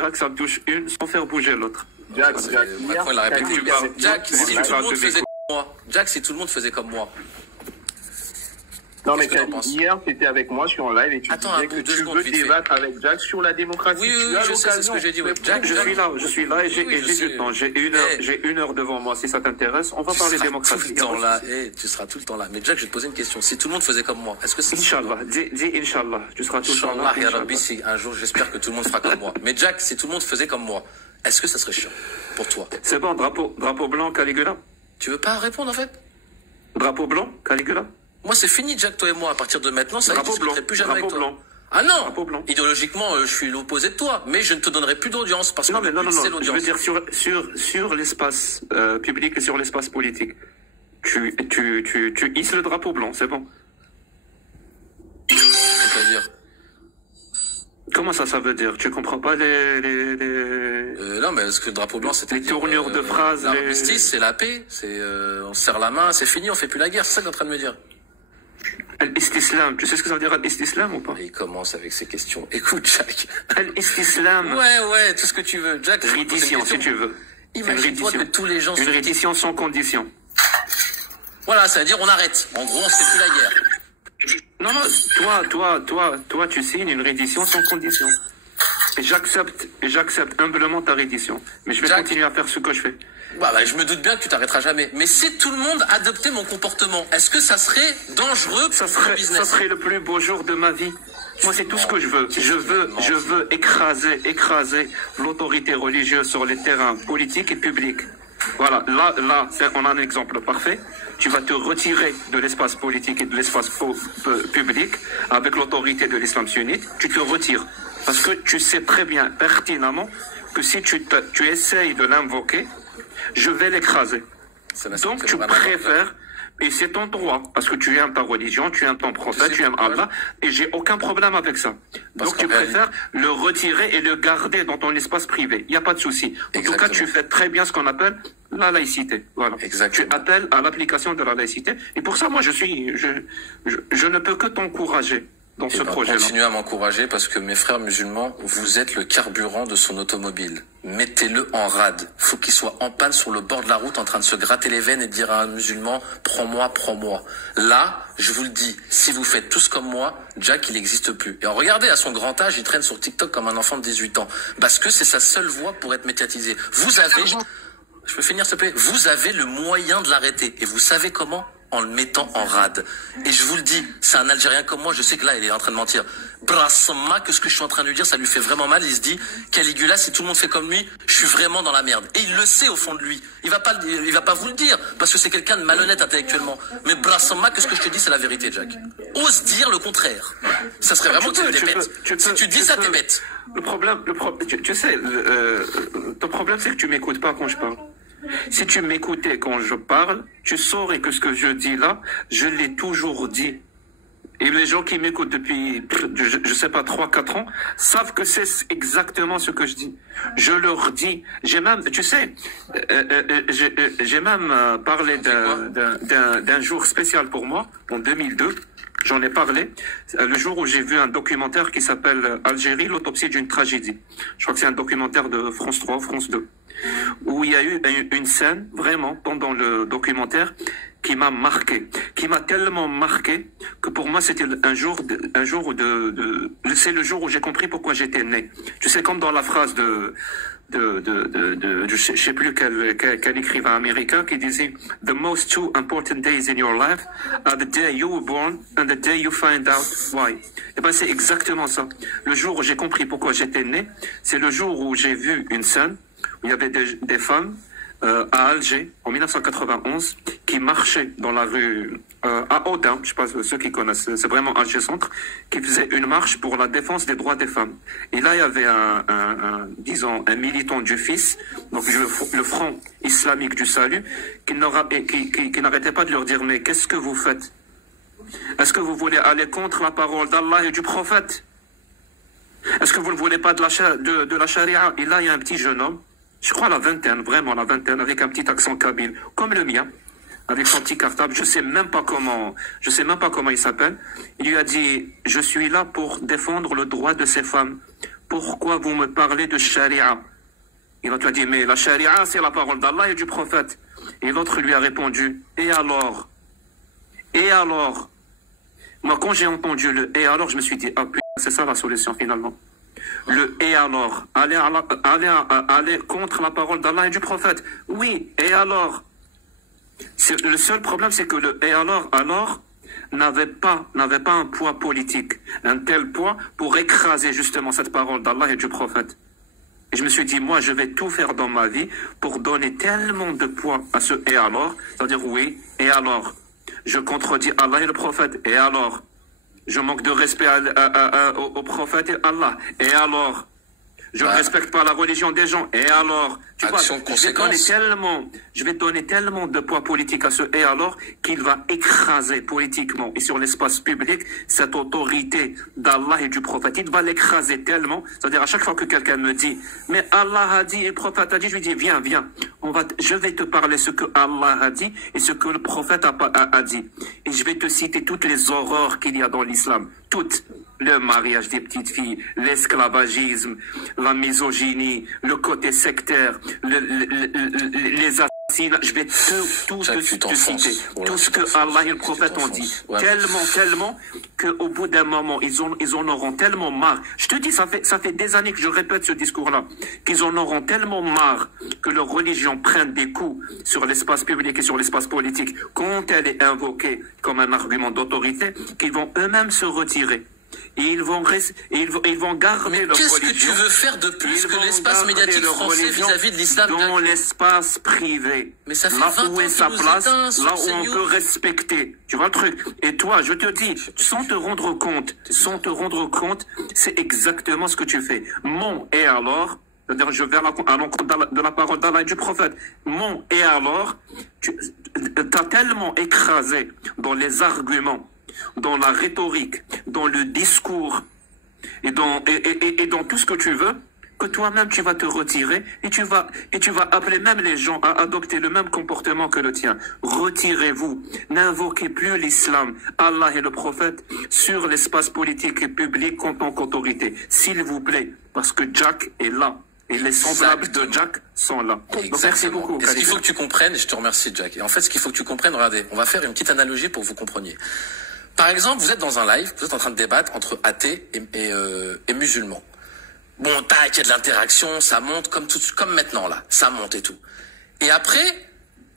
Chirac, ça me touche une sans faire bouger l'autre. Jack, Macron, il a répété. Jack, si tout le monde faisait comme moi. Jack, si tout le monde faisait comme moi. Non, mais hier, tu étais avec moi sur live et tu disais que tu veux débattre avec Jack sur la démocratie. Oui, je sais, c'est ce que j'ai dit. Jack, je suis là et j'ai du temps. J'ai une heure devant moi. Si ça t'intéresse, on va parler démocratie. Tu seras tout le temps là. Mais Jack, je vais te poser une question. Si tout le monde faisait comme moi, est-ce que c'est... Inch'Allah, dis Inch'Allah. Tu seras tout le temps là. Inch'Allah, ya Rabbi, si un jour, j'espère que tout le monde fera comme moi. Mais Jack, si tout le monde faisait comme moi, est-ce que ça serait chiant pour toi? C'est bon, drapeau blanc, Caligula. Tu veux pas répondre en fait? Drapeau blanc, Caligula. Moi, c'est fini, Jack, toi et moi. À partir de maintenant, ça ne discuterai plus jamais avec toi. Blanc. Ah non, idéologiquement, je suis l'opposé de toi, mais je ne te donnerai plus d'audience parce que non, c'est l'audience. Je veux dire sur l'espace public et sur l'espace politique. Tu hisses le drapeau blanc, c'est bon. C'est-à-dire? Comment ça veut dire? Tu comprends pas les... Non, mais est-ce que le drapeau blanc, c'était... Les tournures de phrases... L'armistice, c'est la paix, on se serre la main, c'est fini, on fait plus la guerre, c'est ça que t'es en train de me dire? Al-Istislam, tu sais ce que ça veut dire Al-Istislam ou pas? Et il commence avec ses questions. Écoute, Jack. Al-Istislam. Ouais, tout ce que tu veux. Jack, rédition, si tu veux. Imagine-toi que tous les gens... Une rédition sans condition. Voilà, ça veut dire on arrête. En gros, on ne fait plus la guerre. Non, toi, tu signes une reddition sans condition. Et j'accepte humblement ta reddition. Mais je vais continuer à faire ce que je fais. Bah, je me doute bien que tu t'arrêteras jamais. Mais si tout le monde adoptait mon comportement, est-ce que ça serait dangereux pour le business? Ça serait le plus beau jour de ma vie. Moi, c'est tout ce que je veux. Je veux écraser l'autorité religieuse sur les terrains politiques et publics. Voilà, là, on a un exemple parfait. Tu vas te retirer de l'espace politique et de l'espace public avec l'autorité de l'islam sunnite. Tu te retires. Parce que tu sais très bien, pertinemment, que si tu essayes de l'invoquer, je vais l'écraser. Donc tu préfères, et c'est ton droit, parce que tu aimes ta religion, tu aimes ton prophète, tu aimes Allah, et j'ai aucun problème avec ça. Donc tu préfères le retirer et le garder dans ton espace privé. Il n'y a pas de souci. En tout cas, tu fais très bien ce qu'on appelle la laïcité. Voilà. Tu appelles à l'application de la laïcité. Et pour ça, moi, je ne peux que t'encourager dans ce projet-là. Continuez à m'encourager parce que mes frères musulmans, vous êtes le carburant de son automobile. Mettez-le en rade. Faut qu'il soit en panne sur le bord de la route en train de se gratter les veines et dire à un musulman, prends-moi, prends-moi. Là, je vous le dis, si vous faites tous comme moi, Jack, il n'existe plus. Et regardez, à son grand âge, il traîne sur TikTok comme un enfant de 18 ans. Parce que c'est sa seule voie pour être médiatisé. Je peux finir s'il te plaît? Vous avez le moyen de l'arrêter. Et vous savez comment? En le mettant en rade. Et je vous le dis, c'est un Algérien comme moi, je sais que là, il est en train de mentir. Brassama, que ce que je suis en train de lui dire, ça lui fait vraiment mal. Il se dit, Caligula, si tout le monde fait comme lui, je suis vraiment dans la merde. Et il le sait au fond de lui. Il va pas vous le dire, parce que c'est quelqu'un de malhonnête intellectuellement. Mais Brassama, que ce que je te dis, c'est la vérité, Jack. Ose dire le contraire. Ça serait vraiment que tu es bête. Si tu dis ça, t'es bête. Le problème, tu sais, ton problème, c'est que tu m'écoutes pas quand je parle. Si tu m'écoutais quand je parle, tu saurais que ce que je dis là, je l'ai toujours dit. Et les gens qui m'écoutent depuis, je sais pas, 3-4 ans, savent que c'est exactement ce que je dis. Je leur dis, j'ai même, tu sais, j'ai même parlé d'un jour spécial pour moi, en 2002. J'en ai parlé, le jour où j'ai vu un documentaire qui s'appelle Algérie, l'autopsie d'une tragédie. Je crois que c'est un documentaire de France 3, France 2. Où il y a eu une scène, vraiment, pendant le documentaire, qui m'a marqué, qui m'a tellement marqué que pour moi c'était c'est le jour où j'ai compris pourquoi j'étais né. Tu sais, comme dans la phrase je sais plus quel écrivain américain qui disait "The most two important days in your life are the day you were born and the day you find out why." Et ben c'est exactement ça. Le jour où j'ai compris pourquoi j'étais né, c'est le jour où j'ai vu une scène où il y avait des femmes à Alger, en 1991, qui marchaient dans la rue à Audin, je ne sais pas ceux qui connaissent, c'est vraiment Alger Centre, qui faisaient une marche pour la défense des droits des femmes. Et là, il y avait disons, un militant du FIS, donc le Front islamique du salut, qui n'arrêtait pas de leur dire, mais qu'est-ce que vous faites? Est-ce que vous voulez aller contre la parole d'Allah et du prophète? Est-ce que vous ne voulez pas de la charia? Et là, il y a un petit jeune homme, je crois la vingtaine, vraiment la vingtaine, avec un petit accent kabyle, comme le mien, avec son petit cartable, je sais même pas comment il s'appelle. Il lui a dit, je suis là pour défendre le droit de ces femmes, pourquoi vous me parlez de charia? Et l'autre lui a dit, mais la charia, c'est la parole d'Allah et du prophète. Et l'autre lui a répondu, et alors? Et alors? Moi, quand j'ai entendu le et alors, je me suis dit, ah putain, c'est ça la solution finalement. Le et alors, aller contre la parole d'Allah et du prophète. Oui, et alors? Le seul problème, c'est que le et alors n'avait pas un poids politique, un tel poids pour écraser justement cette parole d'Allah et du prophète. Et je me suis dit, moi, je vais tout faire dans ma vie pour donner tellement de poids à ce et alors, c'est-à-dire oui, et alors? Je contredis Allah et le prophète, et alors? Je manque de respect au prophète et Allah, et alors? Je ne respecte pas la religion des gens, et alors? Tu vois, je vais donner tellement de poids politique à ce et alors qu'il va écraser politiquement et sur l'espace public cette autorité d'Allah et du prophète. Il va l'écraser tellement, c'est-à-dire à chaque fois que quelqu'un me dit, mais Allah a dit et le prophète a dit, je lui dis, viens, je vais te parler ce que Allah a dit et ce que le prophète a dit. Et je vais te citer toutes les horreurs qu'il y a dans l'islam, toutes. Le mariage des petites filles, l'esclavagisme, la misogynie, le côté sectaire, les assassinats, je vais tout te citer. Tout ce que Allah et le prophète ont dit. Ouais. Tellement qu'au bout d'un moment, ils en auront tellement marre. Je te dis, ça fait des années que je répète ce discours-là, qu'ils en auront tellement marre que leur religion prenne des coups sur l'espace public et sur l'espace politique quand elle est invoquée comme un argument d'autorité, qu'ils vont eux-mêmes se retirer. Et ils vont garder leur religion. Qu'est-ce que tu veux faire de plus que l'espace médiatique français vis-à-vis de l'islam? Dans l'espace privé. Mais ça fait là 20 où est sa place, là où on news. peut respecter. Tu vois le truc? Et toi, je te dis, sans te rendre compte, c'est exactement ce que tu fais. Mon et alors, c'est-à-dire je vais à l'encontre de la parole d'Allah et du prophète. Mon et alors, tu as tellement écrasé dans les arguments, dans la rhétorique, dans le discours et dans tout ce que tu veux, que toi-même tu vas te retirer et tu vas appeler même les gens à adopter le même comportement que le tien. Retirez-vous, n'invoquez plus l'islam, Allah et le prophète sur l'espace politique et public en tant qu'autorité, s'il vous plaît, parce que Jack est là. Et les semblables de Jack sont là. Donc, merci beaucoup. Et ce qu'il faut que tu comprennes, et je te remercie Jack, et en fait ce qu'il faut que tu comprennes, regardez, on va faire une petite analogie pour que vous compreniez. Par exemple, vous êtes dans un live, vous êtes en train de débattre entre athées et musulmans. Bon, tac, il y a de l'interaction, ça monte comme maintenant là, ça monte et tout. Et après,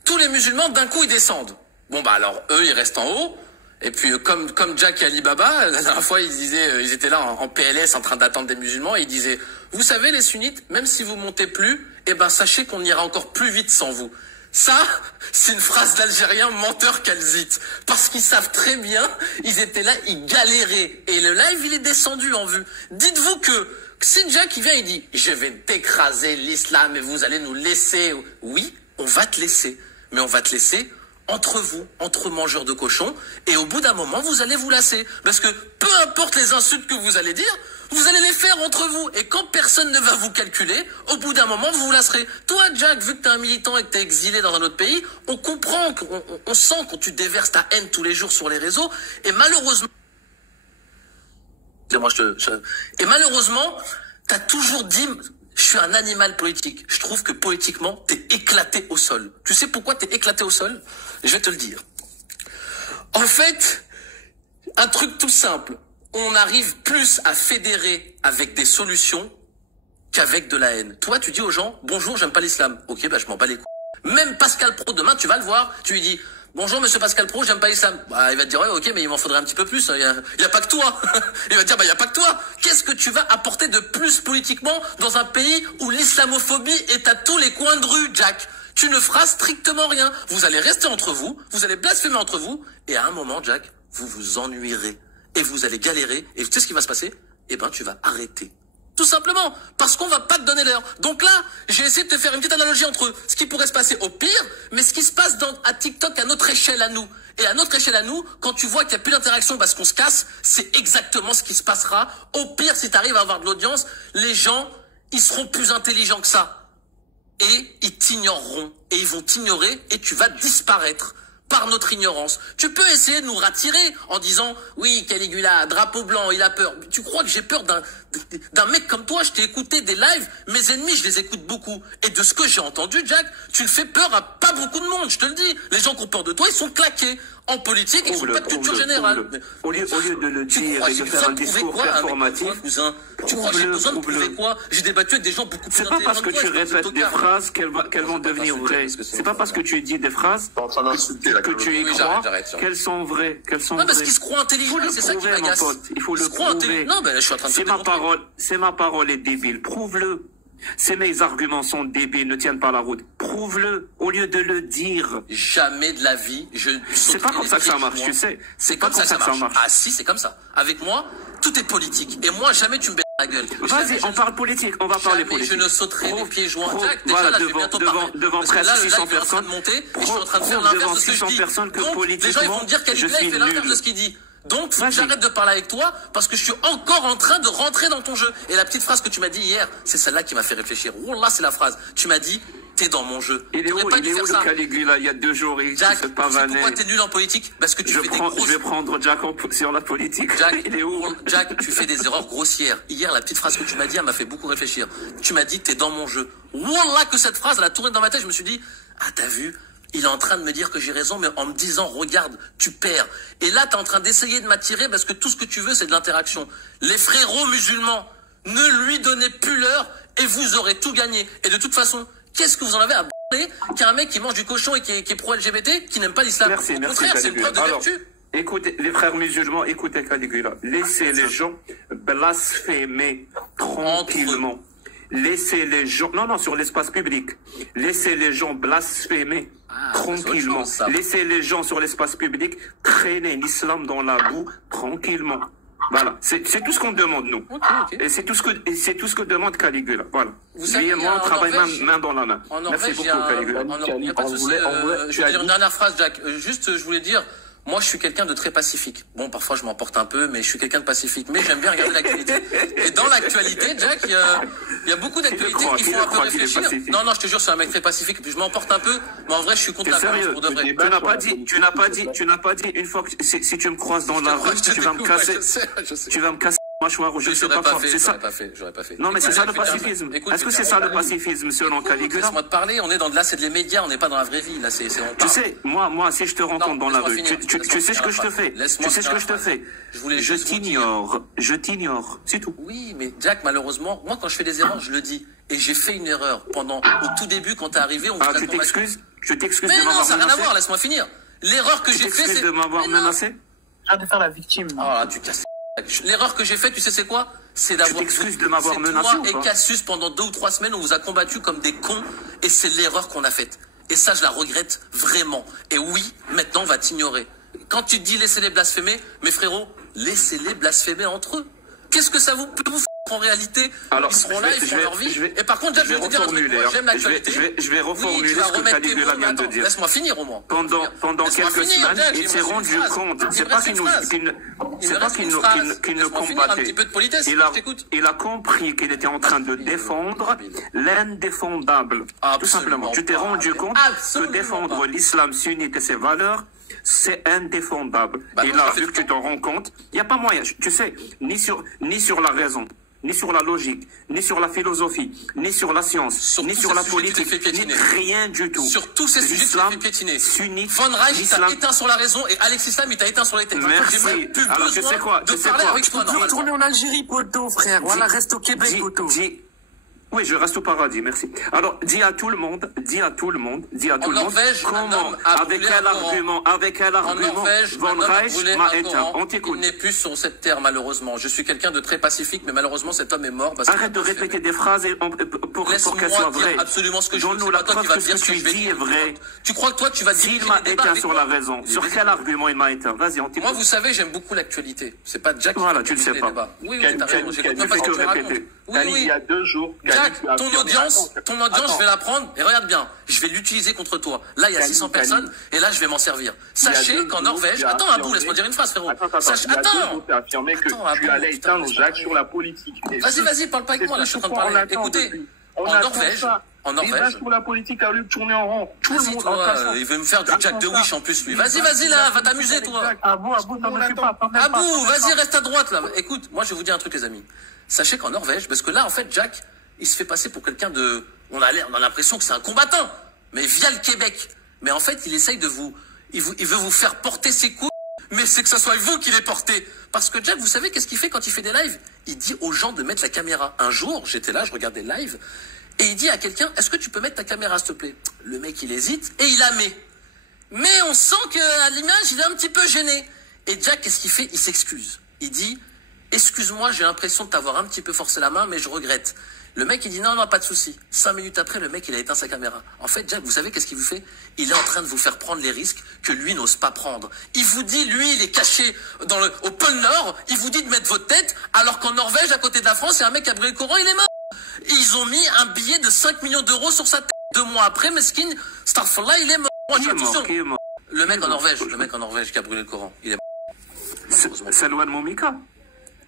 tous les musulmans d'un coup ils descendent. Bon bah alors eux ils restent en haut. Et puis comme Jack et Alibaba, la dernière fois ils étaient là en PLS en train d'attendre des musulmans et ils disaient, vous savez les sunnites, même si vous montez plus, eh ben sachez qu'on ira encore plus vite sans vous. Ça, c'est une phrase d'Algériens menteurs calzites. Parce qu'ils savent très bien, ils étaient là, ils galéraient. Et le live, il est descendu en vue. Dites-vous que si Jack, il vient, il dit, je vais t'écraser l'islam et vous allez nous laisser. Oui, on va te laisser. Mais on va te laisser entre vous, entre mangeurs de cochons. Et au bout d'un moment, vous allez vous lasser. Parce que peu importe les insultes que vous allez dire, vous allez les faire entre vous. Et quand personne ne va vous calculer, au bout d'un moment, vous vous lasserez. Toi, Jack, vu que t'es un militant et que t'es exilé dans un autre pays, on comprend, on sent quand tu déverses ta haine tous les jours sur les réseaux. Et malheureusement, t'as toujours dit, je suis un animal politique. Je trouve que politiquement, t'es éclaté au sol. Tu sais pourquoi t'es éclaté au sol? Je vais te le dire. En fait, un truc tout simple. On arrive plus à fédérer avec des solutions qu'avec de la haine. Toi, tu dis aux gens, bonjour, j'aime pas l'islam. Ok, bah je m'en bats les couilles. Même Pascal Pro, demain, tu vas le voir, tu lui dis, bonjour monsieur Pascal Pro, j'aime pas l'islam. Bah, il va te dire, ouais, ok, mais il m'en faudrait un petit peu plus. Il y a pas que toi. Il va te dire, bah, il y a pas que toi. Qu'est-ce que tu vas apporter de plus politiquement dans un pays où l'islamophobie est à tous les coins de rue, Jack? Tu ne feras strictement rien. Vous allez rester entre vous, vous allez blasphémer entre vous, et à un moment, Jack, vous vous ennuierez. Et vous allez galérer, et tu sais ce qui va se passer? Eh ben, tu vas arrêter. Tout simplement, parce qu'on va pas te donner l'heure. Donc là, j'ai essayé de te faire une petite analogie entre ce qui pourrait se passer au pire, mais ce qui se passe à TikTok à notre échelle à nous. Et à notre échelle à nous, quand tu vois qu'il n'y a plus d'interaction parce qu'on se casse, c'est exactement ce qui se passera. Au pire, si tu arrives à avoir de l'audience, les gens, ils seront plus intelligents que ça. Et ils t'ignoreront. Et ils vont t'ignorer et tu vas disparaître. par notre ignorance. Tu peux essayer de nous rattirer en disant, oui, Caligula, drapeau blanc, il a peur. Tu crois que j'ai peur d'un mec comme toi? Je t'ai écouté des lives, mes ennemis, je les écoute beaucoup. Et de ce que j'ai entendu, Jack, tu le fais peur à pas beaucoup de monde, je te le dis. Les gens qui ont peur de toi, ils sont claqués. En politique, ils sont pas de culture générale. Au lieu de le dire et de faire un discours performatif, tu crois que j'ai besoin de prouver quoi? J'ai débattu avec des gens beaucoup plus intelligents. C'est pas parce que tu répètes des phrases qu'elles vont devenir vraies. C'est pas parce que tu dis des phrases que tu y crois qu'elles sont vraies. Non, parce qu'ils se croient intelligents, c'est ça qui m'agace. Il faut le prouver. Non, mais je suis en train de te démontrer. Ma parole est débile. Prouve-le. Si mes arguments sont débiles, ne tiennent pas la route, prouve-le au lieu de le dire. Jamais de la vie, c'est pas comme ça que ça marche, tu sais. C'est comme ça que ça marche. Ah si, c'est comme ça. Avec moi, tout est politique. Et moi, jamais tu me baises la gueule. Vas-y, on parle politique, on va parler politique. Je ne sauterai les pieds joints. Jack, déjà là, je vais bientôt parler. Devant presque 600 personnes. Je suis en train de faire l'inverse de ce que je dis. Donc, les gens, ils vont me dire qu'Aligula, il fait l'inverse de ce qu'il dit. Donc, faut que j'arrête de parler avec toi parce que je suis encore en train de rentrer dans ton jeu. Et la petite phrase que tu m'as dit hier, c'est celle-là qui m'a fait réfléchir. Wallah, c'est la phrase. Tu m'as dit, t'es dans mon jeu. Il est où le Caligula? Il y a 2 jours, il Jack, se pavanait. Pourquoi t'es nul en politique? Parce que tu fais des grosses... Je vais prendre Jack sur la politique. Jack, il est où? Jack, tu fais des erreurs grossières. Hier, la petite phrase que tu m'as dit, elle m'a fait beaucoup réfléchir. Tu m'as dit, t'es dans mon jeu. Wallah, que cette phrase, elle a tourné dans ma tête. Je me suis dit, ah, t'as vu? Il est en train de me dire que j'ai raison, mais en me disant, regarde, tu perds. Et là, tu es en train d'essayer de m'attirer parce que tout ce que tu veux, c'est de l'interaction. Les frérots musulmans, ne lui donnez plus l'heure et vous aurez tout gagné. Et de toute façon, qu'est-ce que vous en avez à b***er qu'un mec qui mange du cochon et qui est pro-LGBT, qui n'aime pas l'islam? Au contraire, c'est une preuve de vertu. Écoutez, les frères musulmans, écoutez Caligula. Laissez les gens blasphémer tranquillement. Laissez les gens... Non, sur l'espace public. Laissez les gens blasphémer tranquillement. Laissez les gens sur l'espace public traîner l'islam dans la boue tranquillement. Voilà. C'est tout ce qu'on demande, nous. Okay. Et c'est tout ce que demande Caligula. Voilà. Vous savez, lui et moi, on travaille main dans la main. Merci beaucoup, Caligula. Il n'y a pas de souci. Je vais dire une dernière phrase, Jack. Juste, je voulais dire... Moi, je suis quelqu'un de très pacifique. Bon, parfois, je m'emporte un peu, mais je suis quelqu'un de pacifique. Mais j'aime bien regarder l'actualité. Et dans l'actualité, Jack, il y a beaucoup d'actualités qui font un peu réfléchir. Non, je te jure, c'est un mec très pacifique. Puis je m'emporte un peu, mais en vrai, je suis contre la violence pour de vrai. Tu n'as pas dit une fois que si tu me croises dans la rue, tu vas me casser. Tu vas me casser. Je sais pas quoi. C'est ça. J'aurais pas fait. Non, mais c'est ça le pacifisme. Est-ce que c'est ça le pacifisme selon Caligula? Laisse-moi te parler. Là, c'est les médias. On n'est pas dans la vraie vie. Là, c'est. Tu sais, moi, si je te rencontre dans la rue, tu sais ce que je te fais. Tu sais ce que je te fais. Je t'ignore. C'est tout. Oui, mais Jack, malheureusement, moi, quand je fais des erreurs, je le dis. Et j'ai fait une erreur au tout début, quand t'es arrivé. Tu t'excuses? Je t'excuse de m'avoir menacé. Mais non, ça n'a rien à voir. Laisse-moi finir. L'erreur que j'ai fait, c'est de m'avoir menacé. J'ai de faire la victime. Ah, tu casses. L'erreur que j'ai faite, tu sais c'est quoi? C'est d'avoir... Tu t'excuses de m'avoir menacé ou pas? Toi et Cassius, pendant 2 ou 3 semaines, on vous a combattu comme des cons, et c'est l'erreur qu'on a faite. Et ça, je la regrette vraiment. Et oui, maintenant, on va t'ignorer. Quand tu te dis laissez-les blasphémer, mes frérots, laissez-les blasphémer entre eux. Qu'est-ce que ça peut vous faire en réalité? Alors, ils seront là, ils font leur vie. Et par contre, je vais te dire un truc, moi, j'aime l'actualité. Je vais reformuler ce que Caligula vient de dire. Laisse-moi finir au moins. Pendant quelques semaines, il s'est rendu compte, c'est pas qu'il ne combattait. Il a compris qu'il était en train de défendre l'indéfendable. Tout simplement. Tu t'es rendu compte que défendre l'islam sunnite et ses valeurs, c'est indéfendable. Et là, vu que tu t'en rends compte, il n'y a pas moyen, tu sais, ni sur la raison, ni sur la logique, ni sur la philosophie, ni sur la science, ni sur la politique, ni rien du tout. Sur tous ces sujets, tu t'es fait piétiner. Von Reich, il t'a éteint sur la raison et Alex Islam, il t'a éteint sur les têtes. Merci. Alors, tu sais quoi? Tu peux retourner en Algérie, poteau, frère. Voilà, reste au Québec, poteau. Oui, je reste au paradis, merci. Alors, dis à tout le monde, comment, avec quel argument, Von Reich m'a éteint. On t'écoute. Il n'est plus sur cette terre, malheureusement. Je suis quelqu'un de très pacifique, mais malheureusement, cet homme est mort. Arrête de répéter des phrases pour qu'elles soient vraies. Absolument ce que je veux. Donne-nous la preuve que ce que tu dis est vrai. Tu crois que toi, tu vas dire s'il m'a éteint sur la raison, sur quel argument il m'a éteint? Vas-y, on t'écoute. Moi, vous savez, j'aime beaucoup l'actualité. C'est pas Jack qui voilà, tu ne sais pas. Oui, t'as raison. J'écoute même pas ce que tu racontes. Oui, il y a 2 jours. Jack, ton audience, je vais la prendre, et regarde bien, je vais l'utiliser contre toi. Là, il y a 600 personnes, et là, je vais m'en servir. Sachez qu'en Norvège, attends, Abou, laisse-moi dire une phrase, frérot. Attends, tu as affirmé que tu allais éteindre Jacques sur la politique. Vas-y, parle pas avec moi, là, je suis en train de parler. Écoutez, en Norvège, En Norvège. Pour la politique, à lui tourner en rond. Tout le monde en il veut me faire du Jack de Wish en plus, lui. Vas-y, là, va t'amuser, toi. Abou, vas-y, reste à droite, là. Écoute, moi, je vais vous dire un truc, les amis. Sachez qu'en Norvège, parce que là, en fait, Jack, il se fait passer pour quelqu'un de... On a l'impression que c'est un combattant, mais via le Québec. Mais en fait, il essaye de vous... Il veut vous faire porter ses coups, mais c'est que ce soit vous qui les portez. Parce que Jack, vous savez qu'est-ce qu'il fait quand il fait des lives? Il dit aux gens de mettre la caméra. Un jour, j'étais là, je regardais le live, et il dit à quelqu'un, est-ce que tu peux mettre ta caméra, s'il te plaît? Le mec, il hésite, et il la met. Mais on sent qu'à l'image, il est un petit peu gêné. Et Jack, qu'est-ce qu'il fait? Il s'excuse. Il dit, excuse-moi, j'ai l'impression de t'avoir un petit peu forcé la main, mais je regrette. Le mec, il dit non, pas de souci. 5 minutes après, le mec, il a éteint sa caméra. En fait, Jack, vous savez qu'est-ce qu'il vous fait? Il est en train de vous faire prendre les risques que lui n'ose pas prendre. Il vous dit, lui, il est caché au pôle Nord. Il vous dit de mettre votre tête, alors qu'en Norvège, à côté de la France, il y a un mec qui a brûlé le Coran, il est mort. Et ils ont mis un billet de 5 millions d'euros sur sa tête. 2 mois après, Meskin, Starfallah, il est mort. Moi, qui est mort? Le mec en Norvège qui a brûlé le Coran, il est mort. C'est Loan Momika.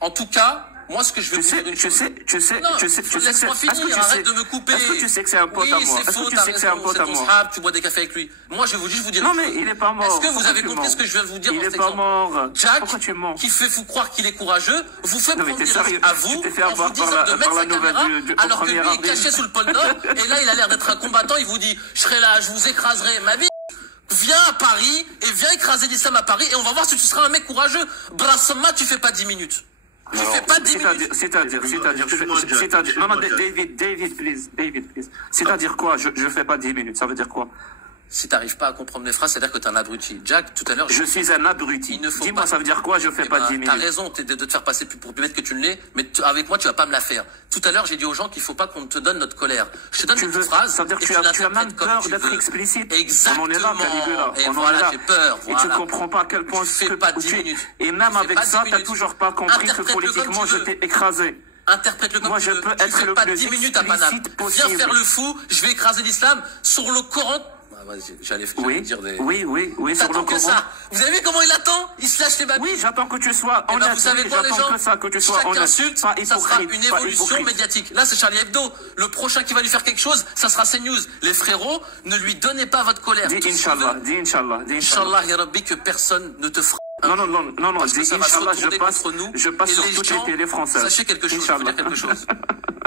En tout cas, moi, ce que je veux vous dire... Laisse-moi finir, arrête de me couper. Est-ce que tu sais que c'est un pote à moi? Est-ce que tu sais que c'est un pote à moi? Tu bois des cafés avec lui. Moi, je vais juste vous dire... Non, mais il est pas mort. Est-ce que vous avez compris ce que je viens de vous dire? Il est pas mort. Jack, qui fait vous croire qu'il est courageux, vous fait prendre des risques à vous, en vous disant de mettre sa caméra, alors que lui est caché sous le pôle Nord, et là, il a l'air d'être un combattant, il vous dit, je serai là, je vous écraserai, ma vie. Viens à Paris, et viens écraser l'islam à Paris, et on va voir si tu seras un mec courageux. Brassama, tu fais pas 10 minutes. C'est-à-dire, non, David, please. C'est-à-dire quoi? Je fais pas 10 minutes, ça veut dire quoi? Si t'arrives pas à comprendre mes phrases, c'est-à-dire que t'es un abruti. Jack, tout à l'heure... Je suis un abruti. Dis-moi, ça veut dire quoi? Je fais pas 10 minutes. T'as raison de te faire passer pour plus bête que tu ne l'es, mais avec moi, tu vas pas me la faire. Tout à l'heure, j'ai dit aux gens qu'il faut pas qu'on te donne notre colère. Je te donne une phrase. Ça veut dire que tu as même peur d'être explicite. Exactement. On en est là, Caligula. Et voilà, j'ai peur. Et tu comprends pas à quel point tu fais pas 10 minutes. Et même avec ça, t'as toujours pas compris que politiquement, je t'ai écrasé. Interprète-le comme tu veux. Tu fais pas 10 minutes à Paname. Viens faire le fou, je vais écraser l'islam sur le Coran. J'allais dire des... Oui, sur le Coran. Ça. Vous avez vu comment il attend? Il se lâche les babines. Oui, j'attends que tu sois honnête. Vous savez quoi, les gens? Que tu sois chaque honnête. Insulte, ça sera une évolution médiatique. Là, c'est Charlie Hebdo. Le prochain qui va lui faire quelque chose, ça sera CNews. Les frérots, ne lui donnez pas votre colère. Dis Inch'Allah. Inch'Allah, ya Rabbi, que personne ne te fera. Non, dis Inch'Allah, je passe sur toutes les télés françaises. Sachez quelque chose, je vais vous dire quelque chose.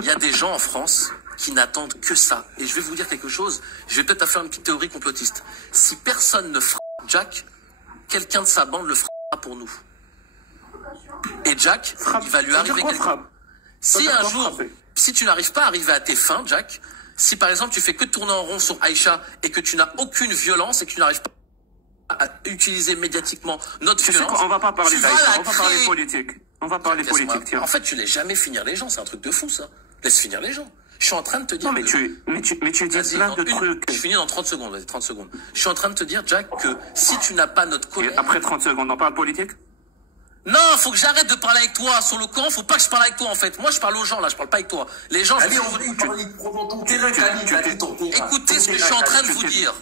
Il y a des gens en France qui n'attendent que ça. Et je vais vous dire quelque chose, je vais peut-être faire une petite théorie complotiste. Si personne ne frappe Jack, quelqu'un de sa bande le frappera pour nous. Et Jack, il va lui arriver quelque chose. Si un jour, si tu n'arrives pas à arriver à tes fins, Jack, si par exemple tu fais que tourner en rond sur Aïcha et que tu n'as aucune violence et que tu n'arrives pas à utiliser médiatiquement notre violence, on va pas parler d'Aïcha, on va parler politique. On va parler politique, tiens. En fait, tu laisses jamais finir les gens, c'est un truc de fou, ça. Laisse finir les gens. Je suis en train de te dire... Non, mais tu dis plein de trucs. Je finis dans 30 secondes, vas-y, 30 secondes. Je suis en train de te dire, Jack, que si tu n'as pas notre colère... Et après 30 secondes, on parle politique? Non, faut que j'arrête de parler avec toi. Sur le Coran, faut pas que je parle avec toi, en fait. Moi, je parle aux gens, là, je parle pas avec toi. Les gens... Allez, on va parler dans ton terrain, Kali, ton terrain. Écoutez ce que je suis en train de vous dire.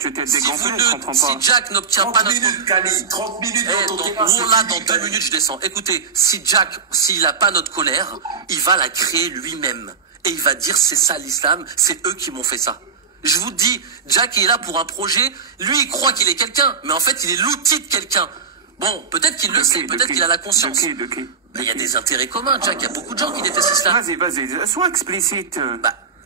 Si Jack n'obtient pas notre... 30 minutes dans ton terrain. Là, dans 2 minutes, je descends. Écoutez, si Jack, s'il a pas notre colère, il va la créer lui-même. Et il va dire, c'est ça l'islam, c'est eux qui m'ont fait ça. Je vous dis, Jack est là pour un projet. Lui, il croit qu'il est quelqu'un, mais en fait, il est l'outil de quelqu'un. Bon, peut-être qu'il le sait, peut-être qu'il a la conscience. Mais il y a des intérêts communs, Jack. Il y a beaucoup de gens qui détestent l'islam. Vas-y, sois explicite.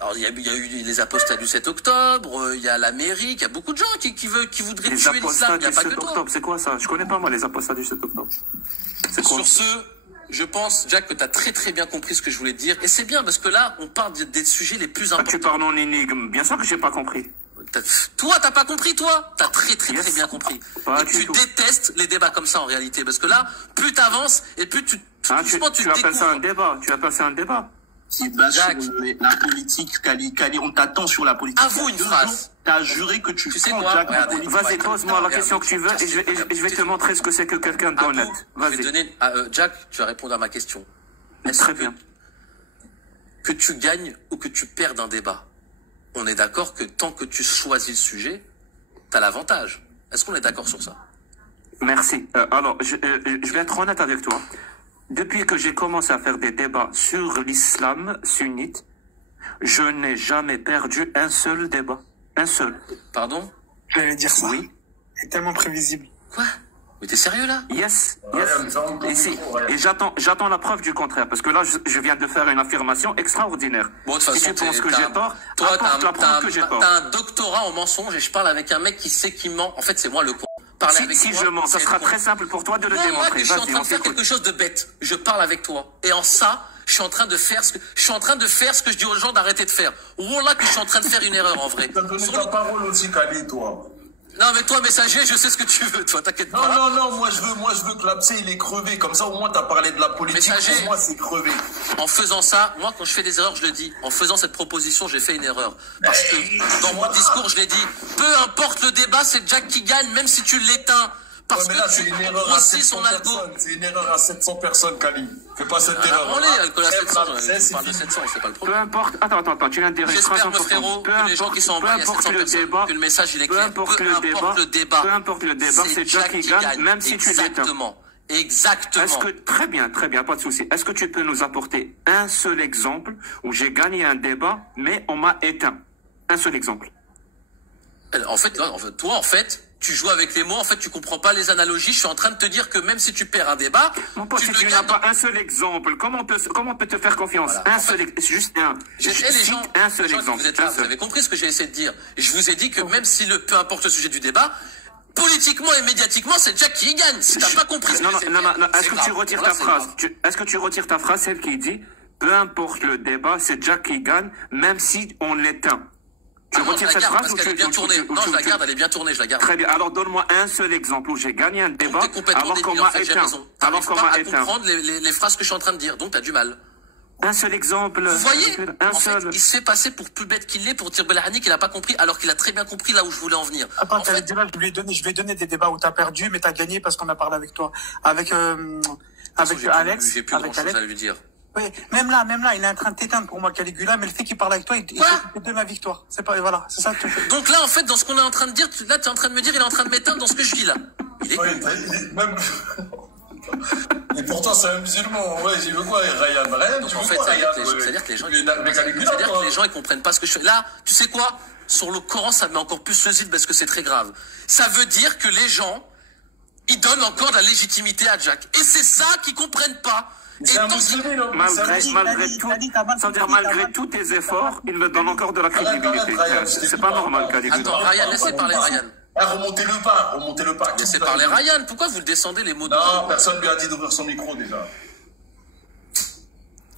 Alors, il y a eu les apostats du 7 octobre, il y a l'Amérique, il y a beaucoup de gens qui voudraient tuer l'islam. Il n'y a pas que toi. C'est quoi ça? Je connais pas, moi, les apostats du 7 octobre. C'est quoi? Sur ce, je pense, Jack, que tu as très très bien compris ce que je voulais te dire. Et c'est bien, parce que là, on parle des sujets les plus importants. Tu parles en énigme. Bien sûr que j'ai pas compris. Toi, t'as pas compris, toi? T'as très bien compris. Et tu détestes les débats comme ça, en réalité. Parce que là, plus t'avances, et plus tu appelles ça un débat. Tu appelles ça un débat. Qui est basé sur la politique, Kali, on t'attend sur la politique. Avoue une phrase. T'as juré que tu sais quoi? Vas-y, pose-moi la question que tu veux, et je vais te montrer ce que c'est que quelqu'un d'honnête. Vas-y. Jack, tu vas répondre à ma question. Très bien. Que tu gagnes ou que tu perdes un débat, on est d'accord que tant que tu choisis le sujet, t'as l'avantage. Est-ce qu'on est d'accord sur ça? Merci. Alors, je vais être honnête avec toi. Depuis que j'ai commencé à faire des débats sur l'islam sunnite, Je n'ai jamais perdu un seul débat. Un seul. Pardon? J'allais dire ça. Oui. C'est tellement prévisible. Quoi? Mais t'es sérieux là? Yes. Et j'attends la preuve du contraire, parce que là, je viens de faire une affirmation extraordinaire. Bon, de toute façon, si tu penses que j'ai tort, toi, t'as un doctorat en mensonge et je parle avec un mec qui sait qu'il ment. En fait, c'est moi le con. Si je mens, ça sera très simple pour toi de le démontrer. Moi, je suis en train de faire quelque chose de bête. Je parle avec toi. Et en ça, je suis en train de faire ce que je dis aux gens d'arrêter de faire. Ou là que je suis en train de faire une erreur en vrai. Tu as donné ta parole aussi, Kali, toi. Non, mais toi, messager, je sais ce que tu veux, toi, t'inquiète pas. Non, moi je veux que l'abcès il est crevé. Comme ça, au moins, t'as parlé de la politique. Messager, pour moi, c'est crevé. En faisant ça, moi, quand je fais des erreurs, je le dis. En faisant cette proposition, j'ai fait une erreur. Parce que dans mon discours, je l'ai dit. Peu importe le débat, c'est Jack qui gagne, même si tu l'éteins. Parce que c'est une erreur à 700 personnes. C'est une erreur à 700 personnes, Kali. Fais pas cette erreur. On est alcool à 700. Je parle de 700, c'est pas le problème. Peu importe. Attends, tu viens de dire une phrase importante. J'espère, mon frérot, que les gens qui sont en bas, il y a 700 personnes, que le message, il est clair. Peu importe le débat, c'est Jack qui gagne, même si tu l'éteins. Exactement. Très bien, pas de souci. Est-ce que tu peux nous apporter un seul exemple où j'ai gagné un débat, mais on m'a éteint? Un seul exemple. En fait, toi, tu joues avec les mots, en fait, tu comprends pas les analogies. Je suis en train de te dire que même si tu perds un débat, mon pote, si tu n'as pas un seul exemple, comment on peut te faire confiance? Voilà. Juste un. Un seul exemple. Vous avez compris ce que j'ai essayé de dire. Je vous ai dit que même si peu importe le sujet du débat, politiquement et médiatiquement, c'est Jack qui gagne. Si t'as pas compris ce que j'ai dit. Est-ce que tu retires ta phrase? Est-ce que tu retires ta phrase, celle qui dit, peu importe le débat, c'est Jack qui gagne, même si on l'éteint? Tu retires cette phrase ou tu... Non, je la garde, elle est bien tournée, je la garde. Très bien, alors donne-moi un seul exemple où j'ai gagné un débat alors qu'on m'a éteint. Alors qu'on m'a éteint. Comprendre les phrases que je suis en train de dire, donc t'as du mal. Un seul exemple. Vous voyez, en fait, il se fait passer pour plus bête qu'il l'est pour dire Belhani qu'il a pas compris, alors qu'il a très bien compris là où je voulais en venir. Attends, je lui ai donné des débats où t'as perdu, mais t'as gagné parce qu'on a parlé avec toi. Avec Alex. J'ai plus grand chose à lui dire. Oui, même là, il est en train de t'éteindre pour moi, Caligula, mais le fait qu'il parle avec toi, il s'occupe de ma victoire. C'est pas, voilà, c'est ça. Donc là, en fait, dans ce qu'on est en train de dire, là, tu es en train de me dire, il est en train de m'éteindre dans ce que je dis là. Il est même... Et pourtant, c'est un musulman. Ouais, j'y veux quoi, Ryan? Donc en fait, c'est-à-dire que les gens, ils comprennent pas ce que je fais. Là, tu sais quoi? Sur le Coran, ça met encore plus le zid parce que c'est très grave. Ça veut dire que les gens, ils donnent encore de la légitimité à Jack. Et c'est ça qu'ils comprennent pas. Malgré tous tes efforts, il me donne encore de la crédibilité. C'est pas normal, Caligula. Attends, Ryan, laissez parler Ryan. Remontez-le pas. Laissez parler Ryan. Pourquoi vous le descendez les mots de... Non, personne lui a dit d'ouvrir son micro déjà.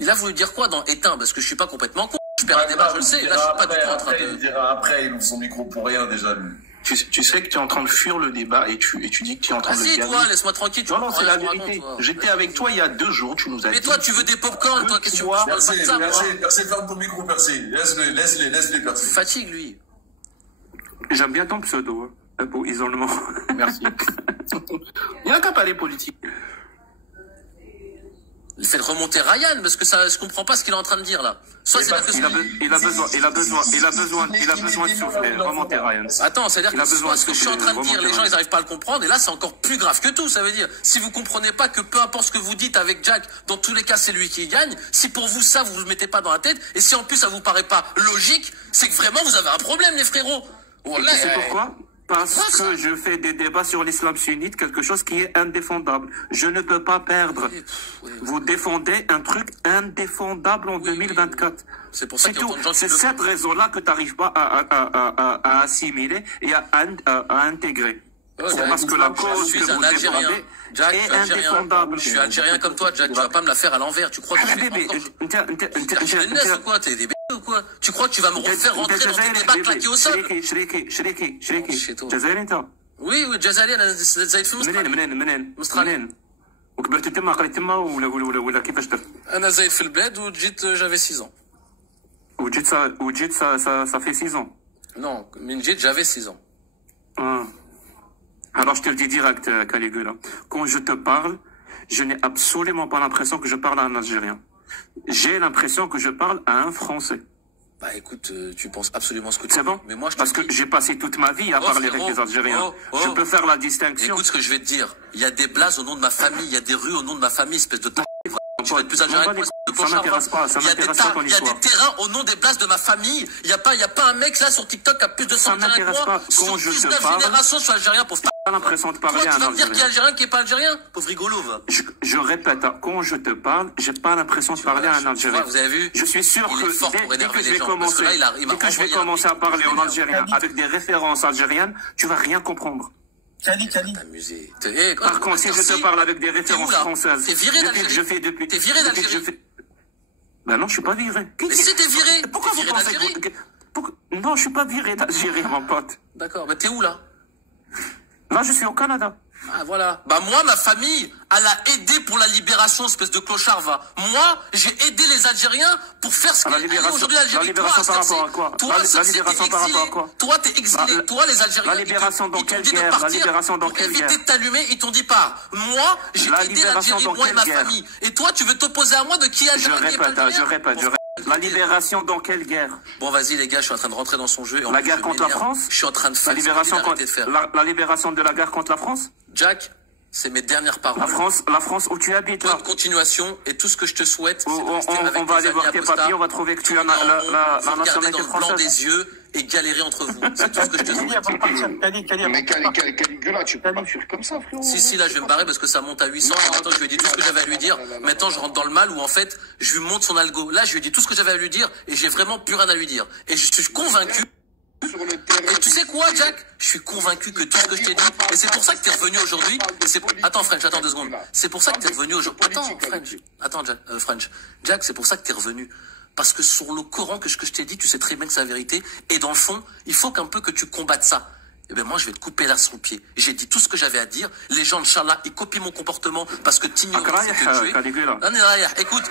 Il a voulu dire quoi dans éteint? Parce que je suis pas complètement con. Je perds un débat, je le sais. Là, je suis pas du tout en train de... Il dira après, il ouvre son micro pour rien déjà, lui. Tu sais que tu es en train de fuir le débat et tu dis que tu es en train de le gagner. Toi, laisse-moi tranquille. Non, c'est la vérité. J'étais avec toi il y a 2 jours, tu nous as dit. Mais toi, tu veux des pop-corn, toi, qu'est-ce que tu veux? Percé, ferme ton micro, Percé. Laisse-les, Percé. Fatigue, lui. J'aime bien ton pseudo, pour isolement. Merci. Il n'y a qu'à parler politique. Faites remonter Ryan, parce que ça, je comprends pas ce qu'il est en train de dire là. Soit c'est il a besoin de souffler. Remonter Ryan. Attends, c'est-à-dire que soit ce que je suis en train de dire, les gens ils arrivent pas à le comprendre, et là c'est encore plus grave que tout. Ça veut dire, si vous comprenez pas que peu importe ce que vous dites avec Jack, dans tous les cas c'est lui qui gagne. Si pour vous ça vous le mettez pas dans la tête, et si en plus ça vous paraît pas logique, c'est que vraiment vous avez un problème, les frérots. C'est pourquoi? Parce que je fais des débats sur l'islam sunnite, quelque chose qui est indéfendable. Je ne peux pas perdre. Vous défendez un truc indéfendable en 2024. C'est pour ça qu'il y a autant de gens qui C'est cette raison-là que tu n'arrives pas à assimiler et à intégrer. C'est parce que la cause que vous défendez est indéfendable. Je suis algérien comme toi, Jack. Tu vas pas me la faire à l'envers. Tu crois que je vais ou quoi? T'es des ou quoi? Tu crois que tu vas me refaire rentrer dans tes débats claqués au sol? جزائري انت Oui, جزائري انا زايد في منين وكبرت تما قريت تما ولا كيفاش درت؟ انا زايد في البلاد وجيت j'avais 6 ans. وجيت ça fait 6 ans. Non, من جيت j'avais 6 ans. Alors je te le dis direct, Caligula. Quand je te parle, je n'ai absolument pas l'impression que je parle à un Algérien. J'ai l'impression que je parle à un Français. Bah écoute, tu penses absolument ce que tu veux. C'est bon? Mais moi, parce que j'ai passé toute ma vie à parler avec des Algériens. Je peux faire la distinction. Écoute ce que je vais te dire. Il y a des blazes au nom de ma famille, il y a des rues au nom de ma famille, espèce de tu vas être plus algérien que moi, de Clocharva. Il y a des terrains au nom des places de ma famille. Il n'y a pas un mec là sur TikTok qui a plus de 100 terrains que moi. Sur 19 générations, je suis algérien, pauvre. Pas l'impression de parler à un Algérien. Tu vas me dire qu'il est algérien, qui n'est pas algérien? Pauvre rigolo, va. Je répète, quand je te parle, j'ai pas l'impression de parler à un Algérien. Vous avez vu? Je suis sûr que dès que je vais commencer à parler en algérien avec des références algériennes, tu vas rien comprendre. Kali. Par contre, si je te parle avec des références françaises, t'es viré d'Algérie. T'es viré d'Algérie. Ben non, je suis pas viré. Mais si t'es viré. Pourquoi vous pensez que... Non, je suis pas viré d'Algérie, mon pote. D'accord, mais t'es où là? Là, je suis au Canada. Ah, voilà. Bah, moi, ma famille, elle a aidé pour la libération, espèce de clochard, va. Moi, j'ai aidé les Algériens pour faire ce qu'elle est aujourd'hui l'Algérie. La libération par rapport à quoi? La libération par rapport à quoi? Toi, t'es exilé. Toi, les Algériens. La libération dans quelle guerre? La libération dans quelle guerre? Pour éviter de t'allumer, ils t'ont dit pas. Moi, j'ai aidé l'Algérie, moi et ma famille. Et toi, tu veux t'opposer à moi de qui Algérie? Je répète. La libération dans quelle guerre? Bon, vas-y, les gars, je suis en train de rentrer dans son jeu. La guerre contre la France? Je suis en train de faire la libération de la guerre contre la France? Jack, c'est mes dernières paroles. La France où tu habites, là. Bonne continuation, et tout ce que je te souhaite, on va aller voir tes papiers, on va trouver que tu as la nationalité française. Blanc des yeux et galérer entre vous. C'est tout ce que je te souhaite. Mais Caligula, tu peux pas fuir comme ça, frérot. Si, là, je vais me barrer parce que ça monte à 800. Maintenant, je lui ai dit tout ce que j'avais à lui dire. Maintenant, je rentre dans le mal où, en fait, je lui montre son algo. Là, je lui ai dit tout ce que j'avais à lui dire et j'ai vraiment plus rien à lui dire. Et je suis convaincu. Et tu sais quoi, Jack? Je suis convaincu que tout ce que je t'ai dit, et c'est pour ça que t'es revenu aujourd'hui. Attends, French, attends 2 secondes. C'est pour ça que t'es revenu aujourd'hui. Attends, Jack, French. Jack, c'est pour ça que t'es revenu. Parce que sur le Coran, que ce que je t'ai dit, tu sais très bien que c'est la vérité. Et dans le fond, il faut qu'un peu que tu combattes ça. Eh bien, moi, je vais te couper là sur le pied. J'ai dit tout ce que j'avais à dire. Les gens, Inch'Allah, ils copient mon comportement parce que t'ignorais, c'est te tuer. Écoute,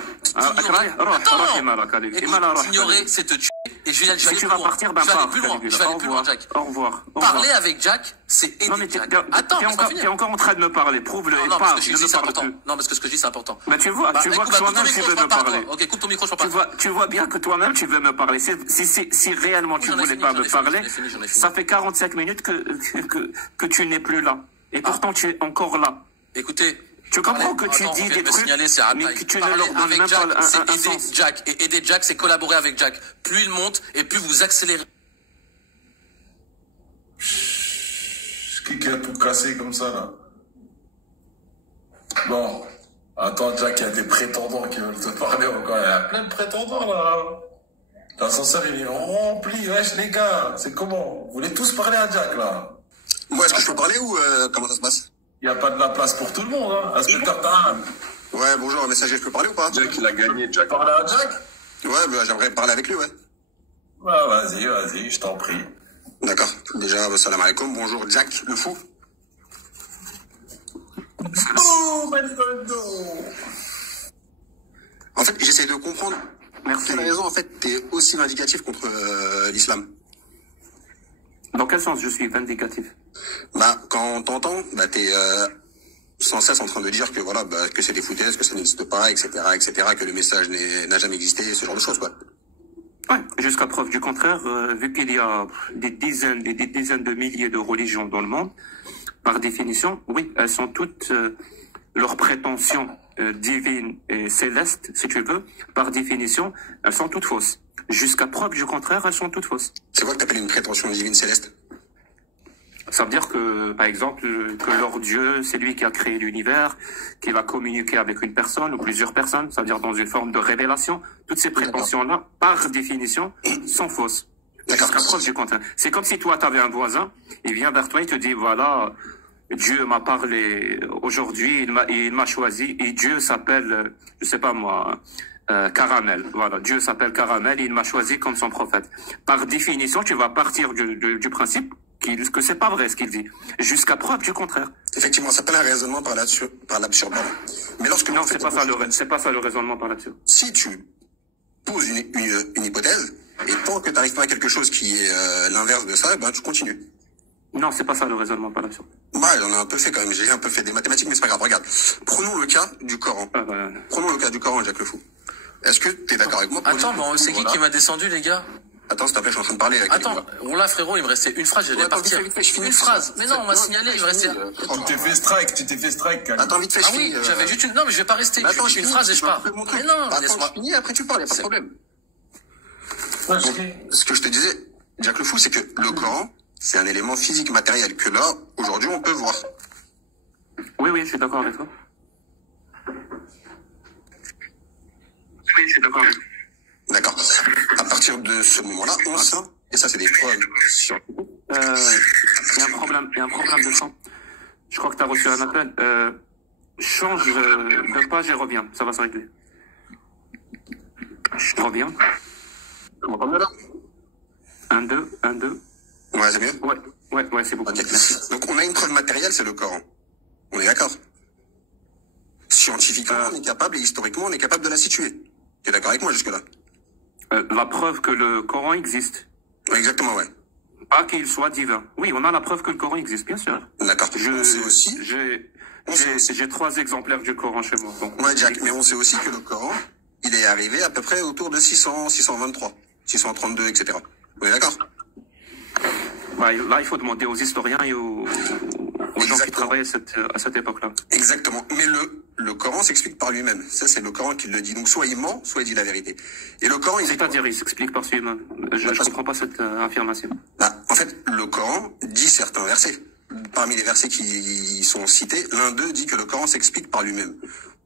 t'ignorer, c'est te tuer. Et je vais aller plus loin. Je vais aller plus loin. Je vais aller plus loin, Jack. Au revoir. Parler avec Jack, c'est aider Jack. Attends, t'es encore en train de me parler. Prouve-le. Non, parce que ce que je dis, c'est important. Non, parce que ce que je dis, c'est important. Mais tu vois que toi-même, tu veux me parler. Ok, coupe ton micro, je parle pas. Tu vois bien que toi-même, tu veux me parler. Si réellement tu voulais pas me parler, ça fait 45 minutes que tu n'es plus là. Et pourtant, tu es encore là. Écoutez. Tu comprends que tu dis des trucs, mais que tu ne leur donnes même pas un sens. Jack. Et aider Jack, c'est collaborer avec Jack. Plus il monte, et plus vous accélérez. Qui a tout cassé comme ça, là? Bon. Attends, Jack, il y a des prétendants qui veulent te parler encore. Il y a plein de prétendants, là. L'ascenseur, il est rempli. Wesh, les gars, c'est comment? Vous voulez tous parler à Jack, là? Moi, est-ce que je peux parler ou comment ça se passe? Il n'y a pas de la place pour tout le monde, hein. Inspecteur Taran. Ouais, bonjour, messager, je peux parler ou pas? Jack, il a gagné, Jack. Parler à Jack? Ouais, bah, j'aimerais parler avec lui, ouais. Ouais, vas-y, je t'en prie. D'accord. Déjà, salam alaikum, bonjour, Jack, le fou. Oh, Manifaldo. En fait, j'essaie de comprendre. Merci. Quelle raison, en fait, t'es aussi vindicatif contre l'islam? Dans quel sens je suis vindicatif? Bah, quand on t'entend, bah, t'es sans cesse en train de dire que voilà, bah, que c'est des foutaises, que ça n'existe pas, etc., que le message n'a jamais existé, ce genre de choses, quoi. Ouais, jusqu'à preuve du contraire, vu qu'il y a des dizaines de milliers de religions dans le monde, par définition, oui, elles sont toutes leurs prétentions divines et célestes, si tu veux, par définition, elles sont toutes fausses. Jusqu'à preuve du contraire, elles sont toutes fausses. C'est quoi que t'appelles une prétention divine céleste? Ça veut dire que, par exemple, que leur Dieu, c'est lui qui a créé l'univers, qui va communiquer avec une personne ou plusieurs personnes, ça veut dire dans une forme de révélation. Toutes ces prétentions-là, par définition, sont fausses. Jusqu'à preuve du contraire. C'est comme si toi, tu avais un voisin, il vient vers toi, il te dit, voilà, Dieu m'a parlé aujourd'hui, il m'a choisi, et Dieu s'appelle, je sais pas moi, Caramel. Voilà, Dieu s'appelle Caramel, et il m'a choisi comme son prophète. Par définition, tu vas partir du principe que c'est pas vrai ce qu'il dit, jusqu'à preuve du contraire. Effectivement, ça s'appelle un raisonnement par l'absurde. Mais lorsque non, c'est pas ça le raisonnement par l'absurde. Si tu poses une hypothèse, et tant que tu n'arrives pas à quelque chose qui est l'inverse de ça, ben tu continues. Non, c'est pas ça le raisonnement par l'absurde. Ouais, j'en ai un peu fait quand même, j'ai un peu fait des mathématiques, mais c'est pas grave. Regarde, prenons le cas du Coran. Prenons le cas du Coran, Jack le Fou. Est-ce que tu es d'accord avec moi? Attends, bon, c'est qui m'a descendu, les gars? Attends. Attends, s'il te plaît, je suis en train de parler. Attends, là, frérot, il me restait une phrase, j'allais partir. Une phrase. Mais non, on m'a signalé, il me restait... Tu t'es fait strike, Kali. Attends, vite fait, je finis. Ah oui, j'avais juste une... Non, mais je vais pas rester. Attends, une phrase et je pars. Mais non, laisse-moi. Je finis, après tu parles, y a pas de problème. Ce que je te disais, Jack le Fou, c'est que le Coran, c'est un élément physique, matériel, que là, aujourd'hui, on peut voir. Oui, je suis d'accord avec toi. Oui, je suis d'accord. D'accord. À partir de ce moment-là, on sent, et ça, c'est des preuves. Il y a un problème de son. Je crois que tu as reçu un appel. Change de page et reviens. Ça va se régler. Je reviens. Tu m'entends là? 1, 2, 1, 2. Ouais, c'est mieux? Ouais, c'est beaucoup. Okay. Donc, on a une preuve matérielle, c'est le Coran. On est d'accord? Scientifiquement, on est capable, et historiquement, on est capable de la situer. Tu es d'accord avec moi jusque-là? La preuve que le Coran existe. Ouais, exactement, ouais. Pas qu'il soit divin. Oui, on a la preuve que le Coran existe, bien sûr. D'accord. On sait aussi. J'ai 3 exemplaires du Coran chez moi. Donc, ouais, Jack, mais on sait aussi que le Coran, il est arrivé à peu près autour de 600, 623, 632, etc. On est d'accord? Bah, là, il faut demander aux historiens et aux gens qui travaillent à cette époque-là. Exactement. Mais le Coran s'explique par lui-même. Ça, c'est le Coran qui le dit. Donc, soit il ment, soit il dit la vérité. Et le Coran, c'est-à-dire, il s'explique par lui-même. Je ne comprends pas cette affirmation. Bah, en fait, le Coran dit certains versets. Parmi les versets qui sont cités, l'un d'eux dit que le Coran s'explique par lui-même.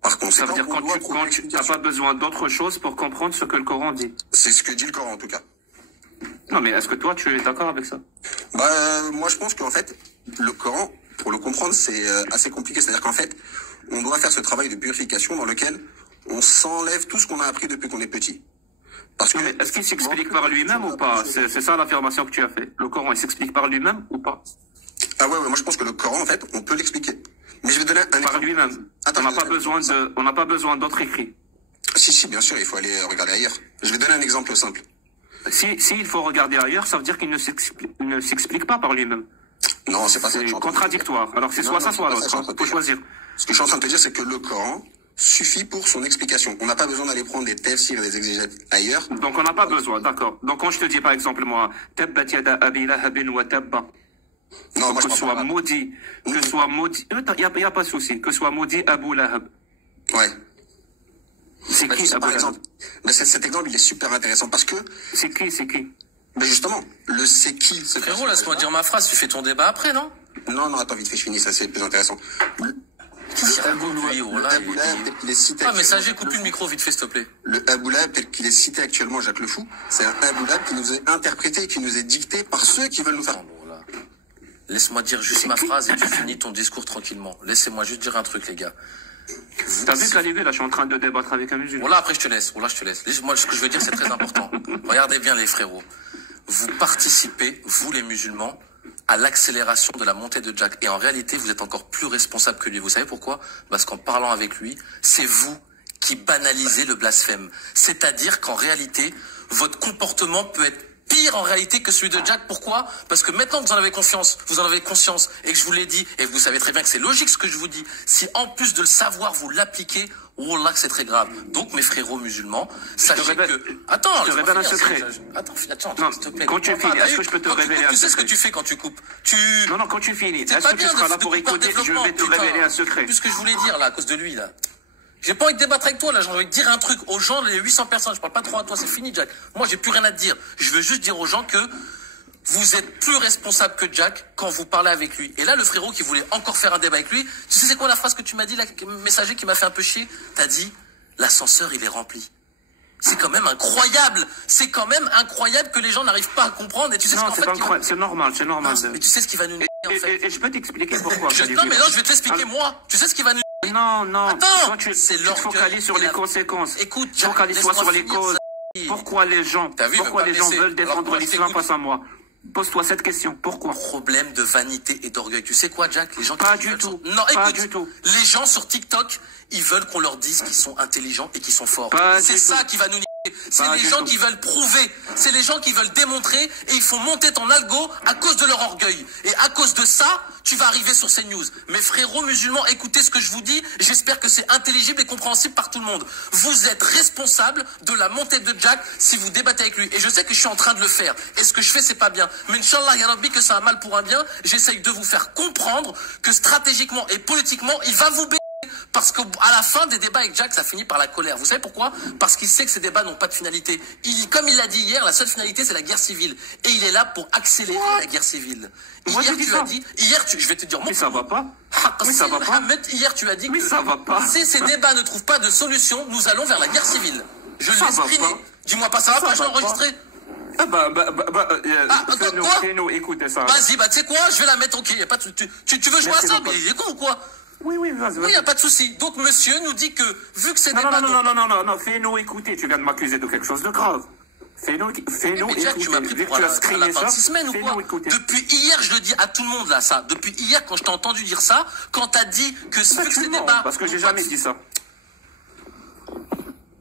Par conséquent, ça veut dire quand tu n'as pas besoin d'autre chose pour comprendre ce que le Coran dit. C'est ce que dit le Coran, en tout cas. Non, mais est-ce que toi, tu es d'accord avec ça? Bah, moi, je pense qu'en fait, le Coran, pour le comprendre, c'est assez compliqué. C'est-à-dire qu'en fait, on doit faire ce travail de purification dans lequel on s'enlève tout ce qu'on a appris depuis qu'on est petit. Parce que est-ce qu'il s'explique par lui-même ou pas? C'est ça l'affirmation que tu as fait. Le Coran, il s'explique par lui-même ou pas? Ah ouais, moi je pense que le Coran, en fait, on peut l'expliquer. Mais je vais donner un exemple. Par lui-même. On n'a pas besoin d'autres écrits. Si, bien sûr, il faut aller regarder ailleurs. Je vais donner un exemple simple. Si il faut regarder ailleurs, ça veut dire qu'il ne s'explique pas par lui-même. Non, c'est pas ça. C'est contradictoire. Alors c'est soit ça, soit l'autre. Il faut choisir. Ce que je suis en train de te dire, c'est que le Coran suffit pour son explication. On n'a pas besoin d'aller prendre des tafsirs et des exégètes ailleurs. Donc on n'a pas besoin, d'accord. Donc quand je te dis par exemple moi, tabbat yada abi lahabin wa tabba. Non, moi que soit maudit, il y a pas de souci, que soit maudit Abu Lahab. Ouais. C'est qui Abu Lahab? Cet exemple il est super intéressant parce que. C'est qui? Mais justement, le c'est qui. Frérot, laisse-moi dire ma phrase, tu fais ton débat après, non? Non, attends, vite fait, je finis, ça c'est plus intéressant. Ah, messager, coupe le micro vite fait, s'il te plaît. Le Abou Lahab, tel qu'il est cité actuellement, Jacques le Fou, c'est un Abou Lahab qui nous est interprété et qui nous est dicté par ceux qui veulent nous faire. Laisse-moi dire juste ma phrase et tu finis ton discours tranquillement. Laissez-moi juste dire un truc, les gars. T'as vu qu'Alivé, là, je suis en train de débattre avec un musulman. Bon, là, après, je te laisse. Moi, ce que je veux dire, c'est très important. Regardez bien, les frérots. Vous participez, vous, les musulmans, à l'accélération de la montée de Jack. Et en réalité, vous êtes encore plus responsable que lui. Vous savez pourquoi? Parce qu'en parlant avec lui, c'est vous qui banalisez le blasphème. C'est-à-dire qu'en réalité, votre comportement peut être pire en réalité que celui de Jack. Pourquoi? Parce que maintenant que vous en avez conscience, et que je vous l'ai dit, et vous savez très bien que c'est logique ce que je vous dis, si en plus de le savoir, vous l'appliquez, oh là que c'est très grave. Donc mes frérots musulmans, sachez que... Attends, je te révèle un secret. Attends, s'il te plaît. Quand tu finis, est-ce que je peux te révéler un secret? Tu sais ce que tu fais quand tu coupes. Non, quand tu finis, est-ce que tu seras là pour écouter? Je vais te révéler un secret. Plus ce que je voulais dire là, à cause de lui là. J'ai pas envie de débattre avec toi, là, j'ai envie de dire un truc aux gens, les 800 personnes, je parle pas trop à toi, c'est fini, Jack. Moi, j'ai plus rien à te dire. Je veux juste dire aux gens que vous êtes plus responsable que Jack quand vous parlez avec lui. Et là, le frérot qui voulait encore faire un débat avec lui, tu sais c'est quoi la phrase que tu m'as dit, là, messager qui m'a fait un peu chier? T'as dit, l'ascenseur, il est rempli. C'est quand même incroyable. C'est quand même incroyable que les gens n'arrivent pas à comprendre. Et tu sais ce qu'en fait, c'est normal. Non, mais tu sais ce qui va nous en fait. Et je peux t'expliquer pourquoi. Non, mais non, je vais t'expliquer moi. Tu sais ce qui va nous Non. Attends, tu te focalises sur les conséquences. Écoute, focalise-toi sur les causes. Pourquoi les gens veulent défendre l'islam face à moi? Pose-toi cette question. Pourquoi? Problème de vanité et d'orgueil. Tu sais quoi, Jack? Les gens pas du tout. Non, pas écoute, du tout. Les gens sur TikTok, ils veulent qu'on leur dise qu'ils sont intelligents et qu'ils sont forts. Pas c'est ça qui va nous niquer. C'est les gens qui veulent prouver. C'est les gens qui veulent démontrer et ils font monter ton algo à cause de leur orgueil. Et à cause de ça, tu vas arriver sur ces news. Mes frérots musulmans, écoutez ce que je vous dis. J'espère que c'est intelligible et compréhensible par tout le monde. Vous êtes responsable de la montée de Jack si vous débattez avec lui. Et je sais que je suis en train de le faire. Et ce que je fais, c'est pas bien. Mais Inch'Allah, ya Rabbi, que ça a mal pour un bien, j'essaye de vous faire comprendre que stratégiquement et politiquement, il va vous baisser. Parce qu'à la fin des débats avec Jack, ça finit par la colère. Vous savez pourquoi? Parce qu'il sait que ces débats n'ont pas de finalité. Comme il l'a dit hier, la seule finalité, c'est la guerre civile. Et il est là pour accélérer la guerre civile. Moi, hier, tu as dit... je vais te dire... Mais ça va pas. Oui, ça va pas. Hier, tu as dit que ça va pas. Si ces débats ne trouvent pas de solution, nous allons vers la guerre civile. Je l'ai exprimé. Dis-moi pas, ça va pas, je l'ai enregistré. Fais-nous écouter ça. Vas-y, tu sais quoi, je vais la mettre, ok. Y a pas de... tu veux jouer à ça, mais il est con ou quoi? Oui, vas-y. Oui, il n'y a pas de souci. Donc, monsieur nous dit que, vu que c'est des Non, fais-nous écouter. Tu viens de m'accuser de quelque chose de grave. Fais-nous écouter. Jack, tu m'as pris pour la fin de 6 semaines ou quoi? Depuis hier, je le dis à tout le monde, là, ça. Depuis hier, quand je t'ai entendu dire ça, quand t'as dit que vu que c'est débat... Parce que j'ai jamais dit ça.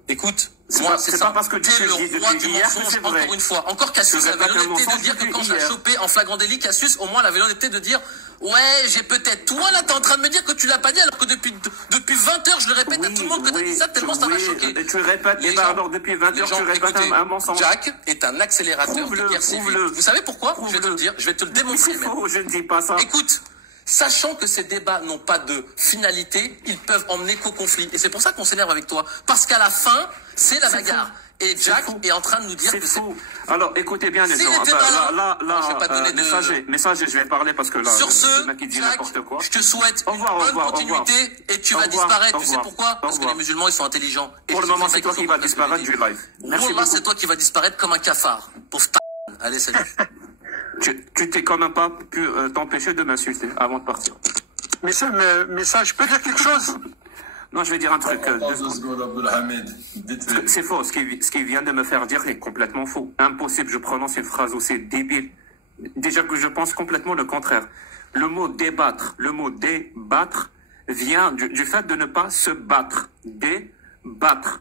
Écoute, moi, c'est ça. Parce que tu es le roi du mensonge, encore une fois. Encore Cassius avait l'honnêteté de dire que quand j'ai chopé en flagrant délit, Cassius, au moins, il avait l'honnêteté de dire ouais, j'ai peut-être... Toi, là, t'es en train de me dire que tu l'as pas dit, alors que depuis 20 heures, je le répète à tout le monde que t'as dit ça, tellement ça m'a choqué. Tu répètes, alors depuis 20 heures, tu répètes un mensonge. Jack est un accélérateur de guerre civile. Vous savez pourquoi? Je vais te le dire, je vais te le démontrer même. Je ne dis pas ça. Écoute, sachant que ces débats n'ont pas de finalité, ils peuvent emmener qu'au conflit. Et c'est pour ça qu'on s'énerve avec toi. Parce qu'à la fin, c'est la bagarre. Et Jack est en train de nous dire que c'est faux. Alors, écoutez bien les gens. Là, je vais pas donner messager, je vais parler parce que là, sur ce, mec qui dit n'importe quoi. Je te souhaite une bonne continuité et tu vas disparaître. Tu sais pourquoi? Parce que les musulmans, ils sont intelligents. Pour le moment, c'est toi qui vas disparaître du live. Merci beaucoup. C'est toi qui vas disparaître comme un cafard. Pauvre ta... Allez, salut. Tu t'es quand même pas pu t'empêcher de m'insulter avant de partir. Mais ça, je peux dire quelque chose? Non, je vais dire un truc. C'est faux. Ce qu'il vient de me faire dire est complètement faux. Impossible, je prononce une phrase aussi débile. Déjà que je pense complètement le contraire. Le mot débattre vient du fait de ne pas se battre. Débattre.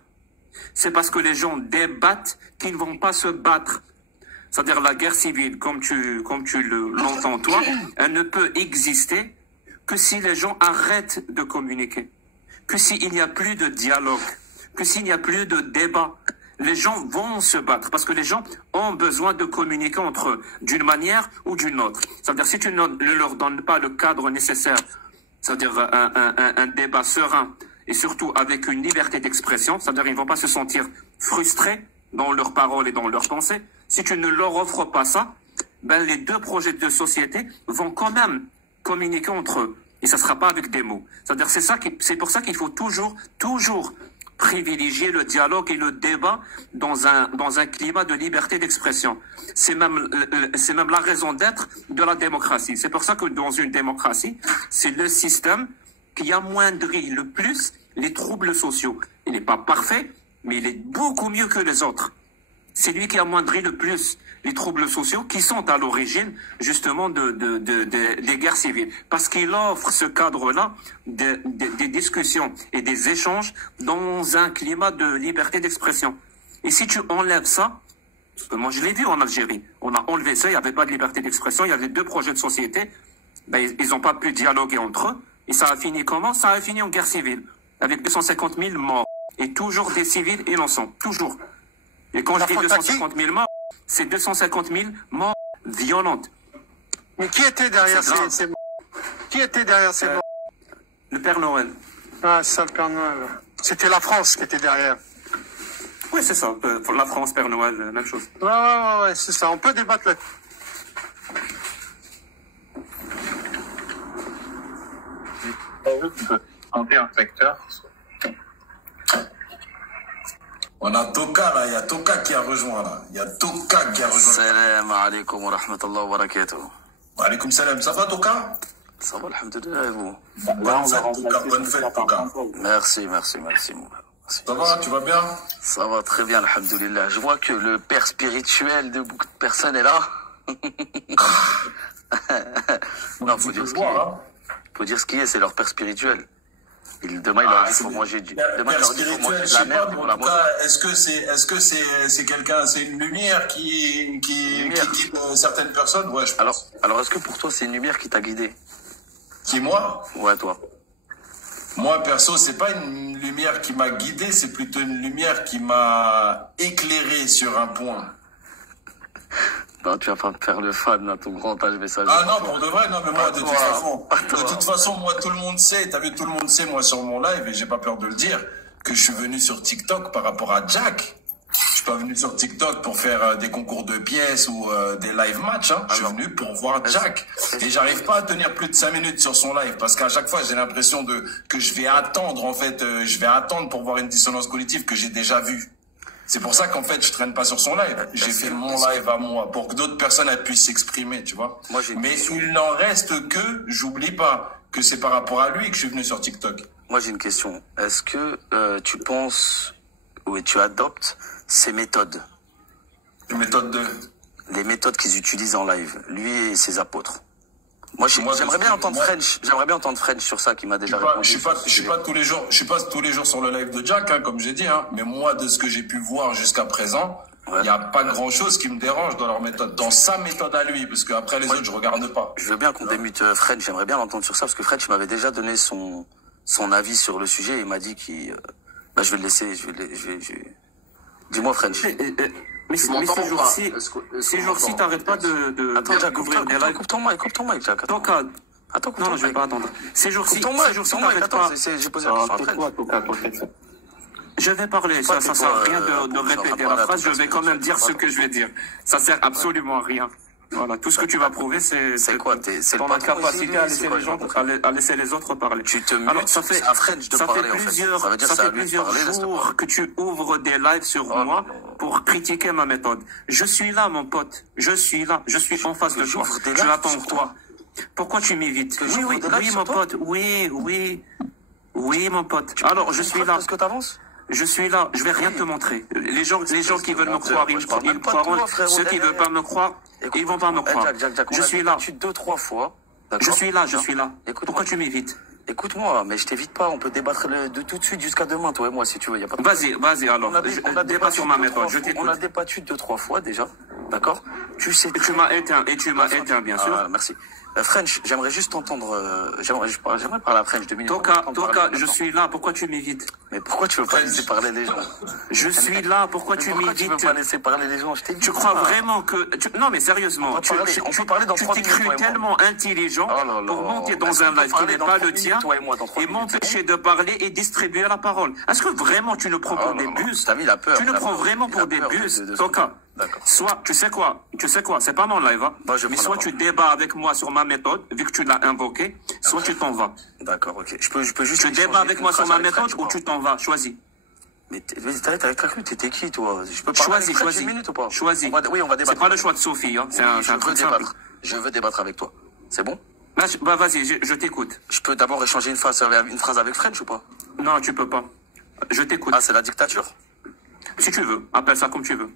C'est parce que les gens débattent qu'ils ne vont pas se battre. C'est-à-dire la guerre civile, comme tu l'entends toi, elle ne peut exister que si les gens arrêtent de communiquer. Que s'il n'y a plus de dialogue, que s'il n'y a plus de débat, les gens vont se battre parce que les gens ont besoin de communiquer entre eux d'une manière ou d'une autre. C'est-à-dire si tu ne leur donnes pas le cadre nécessaire, c'est-à-dire un débat serein et surtout avec une liberté d'expression, c'est-à-dire ils ne vont pas se sentir frustrés dans leurs paroles et dans leurs pensées. Si tu ne leur offres pas ça, ben les deux projets de société vont quand même communiquer entre eux. Et ça ne sera pas avec des mots. C'est-à-dire, c'est pour ça qu'il faut toujours privilégier le dialogue et le débat dans un climat de liberté d'expression. C'est même la raison d'être de la démocratie. C'est pour ça que dans une démocratie, c'est le système qui amoindrit le plus les troubles sociaux. Il n'est pas parfait, mais il est beaucoup mieux que les autres. C'est lui qui amoindrit le plus les troubles sociaux qui sont à l'origine justement des guerres civiles. Parce qu'il offre ce cadre-là des discussions et des échanges dans un climat de liberté d'expression. Et si tu enlèves ça, parce que moi je l'ai vu en Algérie, on a enlevé ça, il n'y avait pas de liberté d'expression, il y avait deux projets de société, ben, ils n'ont pas pu dialoguer entre eux. Et ça a fini comment? Ça a fini en guerre civile, avec 250 000 morts. Et toujours des civils innocents, toujours. Et quand je dis 250 000 morts, c'est 250 000 morts violentes. Mais qui était derrière ces morts? Qui était derrière ces morts? Le Père Noël. Ah, c'est ça, le Père Noël. C'était la France qui était derrière. Oui, c'est ça. La France, Père Noël, même chose. Ouais, c'est ça. On peut débattre là. Un facteur. On a Toka là, il y a Toka qui a rejoint là. Il y a Toka qui a rejoint. Salam alaikum wa rahmatullahi wa barakatuh. Wa alaikum salam. Ça va Toka? Ça va, alhamdoulilah, et vous? Bonne fête Toka. Merci. Ça va, tu vas bien? Ça va très bien, alhamdoulilah. Je vois que le père spirituel de beaucoup de personnes est là. Non, faut dire ce qu'il est. Faut dire ce qu'il est, c'est leur père spirituel. Demain, il leur dit faut manger du... Demain, il leur dit faut manger de la merde, ils vont la manger. Est-ce que c'est quelqu'un, c'est une lumière qui guide certaines personnes? Ouais, je pense. Alors, est-ce que pour toi, c'est une lumière qui t'a guidé? Qui, moi? Ouais, toi. Moi, perso, c'est pas une lumière qui m'a guidé, c'est plutôt une lumière qui m'a éclairé sur un point. Non, tu vas pas me faire le fan, là, ton grand âge message. Ah non, pour de vrai, non, mais moi, de toute façon, moi, tout le monde sait, t'as vu, tout le monde sait, moi, sur mon live, et j'ai pas peur de le dire, que je suis venu sur TikTok par rapport à Jack. Je suis pas venu sur TikTok pour faire des concours de pièces ou des live matchs, hein. Je suis venu pour voir Jack. Et j'arrive pas à tenir plus de 5 minutes sur son live, parce qu'à chaque fois, j'ai l'impression que je vais attendre, en fait, je vais attendre pour voir une dissonance cognitive que j'ai déjà vue. C'est pour ça qu'en fait, je traîne pas sur son live. J'ai fait mon live à moi pour que d'autres personnes puissent s'exprimer, tu vois. Mais il n'en reste que, j'oublie pas, que c'est par rapport à lui que je suis venu sur TikTok. Moi, j'ai une question. Est-ce que tu penses, ou tu adoptes ces méthodes? Les méthodes de... Les méthodes qu'ils utilisent en live, lui et ses apôtres. Moi, j'aimerais bien entendre French. J'aimerais bien entendre French sur ça qui m'a déjà répondu. Je suis pas tous les jours sur le live de Jack, hein, comme j'ai dit, hein. Mais moi, de ce que j'ai pu voir jusqu'à présent, il n'y a pas grand chose qui me dérange dans leur méthode, dans sa méthode à lui, parce qu'après les autres, je regarde pas. Je veux bien qu'on démute French. J'aimerais bien l'entendre sur ça, parce que French m'avait déjà donné son avis sur le sujet. Et il m'a dit qu'il, je vais le laisser, Dis-moi, French. Mais ces jours-ci, t'arrêtes pas de Attends, Jack, d'ouvrir des lives. coupe ton mic, Jack. Attends, non, je vais pas attendre. Ces jours-ci, t'arrêtes pas. J'ai posé la question à French. Je vais parler, ça sert à rien de répéter la phrase, je vais quand même dire ce que je vais dire. Ça sert absolument à rien. Voilà, tout ce que tu vas prouver, c'est ton incapacité à laisser les autres parler. Tu te mutes, ça fait plusieurs jours que tu ouvres des lives sur moi pour critiquer ma méthode. Je suis là, mon pote. Je suis là. Je suis en face de toi. Je l'attends pour toi. Pourquoi tu m'évites? Oui, mon pote. Oui, mon pote. Alors, je suis là. Est-ce que t'avances? Je suis là, je vais rien te montrer. Les gens qui veulent me croire, ils croiront. Ceux qui veulent pas me croire, ils vont pas me croire. Je suis là. 2-3 fois. Je suis là. Pourquoi tu m'évites? Écoute-moi, mais je t'évite pas. On peut débattre de tout de suite jusqu'à demain, toi et moi, si tu veux. Y a pas de... Vas-y, alors. On a débattu sur ma méthode. On a débattu 2-3 fois déjà. D'accord? Tu sais. Tu m'as éteint, bien sûr. Merci. French, j'aimerais juste entendre, j'aimerais parler à French 2 minutes. Toka, je suis là, pourquoi tu m'évites? Mais pourquoi tu veux pas laisser parler les gens? Je suis là, pourquoi tu m'évites? Tu veux pas laisser parler les gens? Tu crois vraiment que, non mais sérieusement, on peut parler dans 3 minutes. Tu t'es cru tellement intelligent pour monter dans un live qui n'est pas le tien et m'empêcher de parler et distribuer la parole. Est-ce que vraiment tu nous prends pour des buses? Tu nous prends vraiment pour des buses, Toka? Soit, tu sais quoi, c'est pas mon live, hein. Mais soit tu débats avec moi sur ma méthode, vu que tu l'as invoqué, soit tu t'en vas. D'accord, ok. Je peux juste. Tu débats avec moi sur ma méthode ou tu t'en vas, choisis. Mais t'as cru, t'étais qui, toi? Je peux choisis. Une minute ou pas? Choisis. Oui, on va débattre. C'est pas le choix de Sophie, hein. C'est un truc simple. Je veux débattre avec toi. C'est bon? Bah, vas-y, je t'écoute. Je peux d'abord échanger une phrase avec French ou pas? Non, tu peux pas. Je t'écoute. Ah, c'est la dictature? Si tu veux, appelle ça comme tu veux.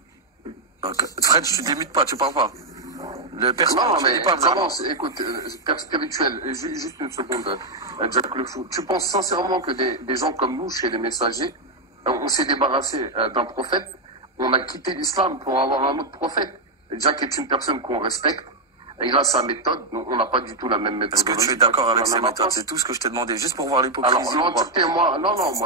Donc, French, tu démutes pas, tu parles pas. Non, mais commence, écoute, père spirituel, juste une seconde, Jack le Fou. Tu penses sincèrement que des gens comme nous, chez les messagers, on s'est débarrassé d'un prophète, on a quitté l'islam pour avoir un autre prophète? Jack est une personne qu'on respecte, il a sa méthode, on n'a pas du tout la même méthode. Est-ce que tu es d'accord avec ses méthodes? C'est tout ce que je t'ai demandé, juste pour voir l'hypocrisie. Alors, l'entièreté, moi,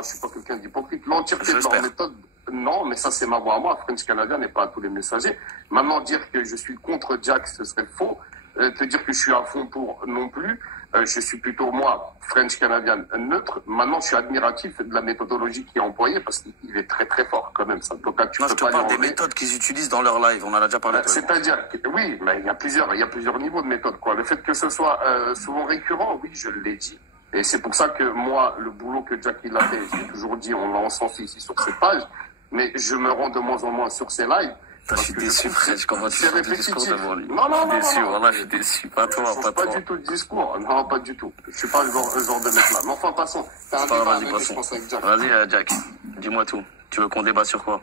je suis pas quelqu'un d'hypocrite. L'entièreté de leur méthode, non, mais ça c'est ma voix à moi. French Canadien n'est pas à tous les messagers. Maintenant, dire que je suis contre Jack, ce serait faux. Te dire que je suis à fond pour, non plus. Je suis plutôt, moi, French Canadien neutre. Maintenant, je suis admiratif de la méthodologie qui est employée parce qu'il est très très fort quand même. Ça. Donc, là, je te parle des méthodes qu'ils utilisent dans leur live. On en a déjà parlé. C'est-à-dire que, oui, mais il y a plusieurs niveaux de méthodes, quoi. Le fait que ce soit souvent récurrent, oui, je l'ai dit. Et c'est pour ça que moi, le boulot que Jack il a fait, j'ai toujours dit, on l'a encensé ici sur cette page, mais je me rends de moins en moins sur ces lives. Je suis déçu, French, comment tu fais le discours devant lui? Non. Je suis déçu, voilà, je suis déçu. Pas toi, pas toi. Pas du tout le discours. Non, pas du tout. Je suis pas le genre de mec là. Mais enfin, passons. T'as un débat avec Jack. Vas-y, Jack. Dis-moi tout. Tu veux qu'on débat sur quoi?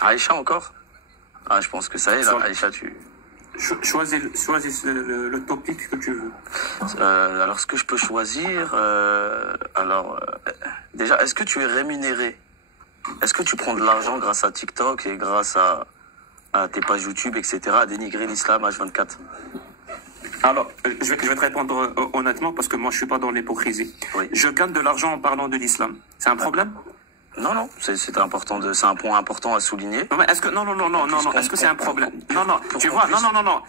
Aïcha encore? Ah, je pense que ça y est, là. Aïcha, Choisis le topic que tu veux. Alors, ce que je peux choisir... déjà, est-ce que tu es rémunéré? Est-ce que tu prends de l'argent grâce à TikTok et grâce à tes pages YouTube, etc., à dénigrer l'islam H24? Alors, je vais te répondre honnêtement parce que moi, je suis pas dans l'hypocrisie. Oui. Je gagne de l'argent en parlant de l'islam. C'est un problème? Non, c'est un point important à souligner. Non, mais est-ce que non, est-ce que c'est un problème? Non, tu vois, non.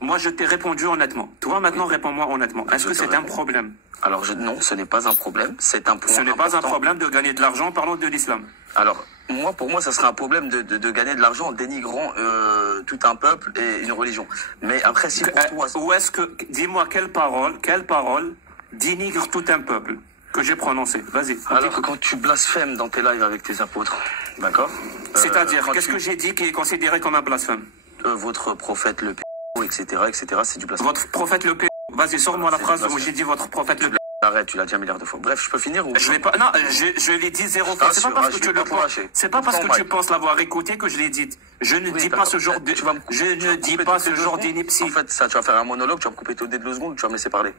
Moi, je t'ai répondu honnêtement. Toi, maintenant, réponds-moi honnêtement. Est-ce que c'est un problème? Alors, non, ce n'est pas un problème. C'est un point Ce n'est pas un problème de gagner de l'argent en parlant de l'islam. Alors, pour moi, ça serait un problème de gagner de l'argent en dénigrant tout un peuple et une religion. Mais après, si pour toi... Dis-moi quelle parole dénigre tout un peuple que j'ai prononcé. Vas-y. Alors que quand tu blasphèmes dans tes lives avec tes apôtres, d'accord? C'est-à-dire, qu'est-ce que j'ai dit qui est considéré comme un blasphème? Votre prophète le etc., c'est du blasphème. Votre prophète le Vas-y, sors-moi la phrase où j'ai dit votre prophète le Arrête, tu l'as déjà milliard de fois. Bref, je peux finir ou... Je l'ai pas. Non, je l'ai dit 0 fois. C'est pas parce que tu le penses. C'est pas parce que tu penses l'avoir écouté que je l'ai dit. Je ne dis pas ce genre de. Je ne dis pas ce genre d'ineptie. En fait, ça, tu vas faire un monologue, tu vas me couper au dé de 2 secondes, tu vas me laisser parler.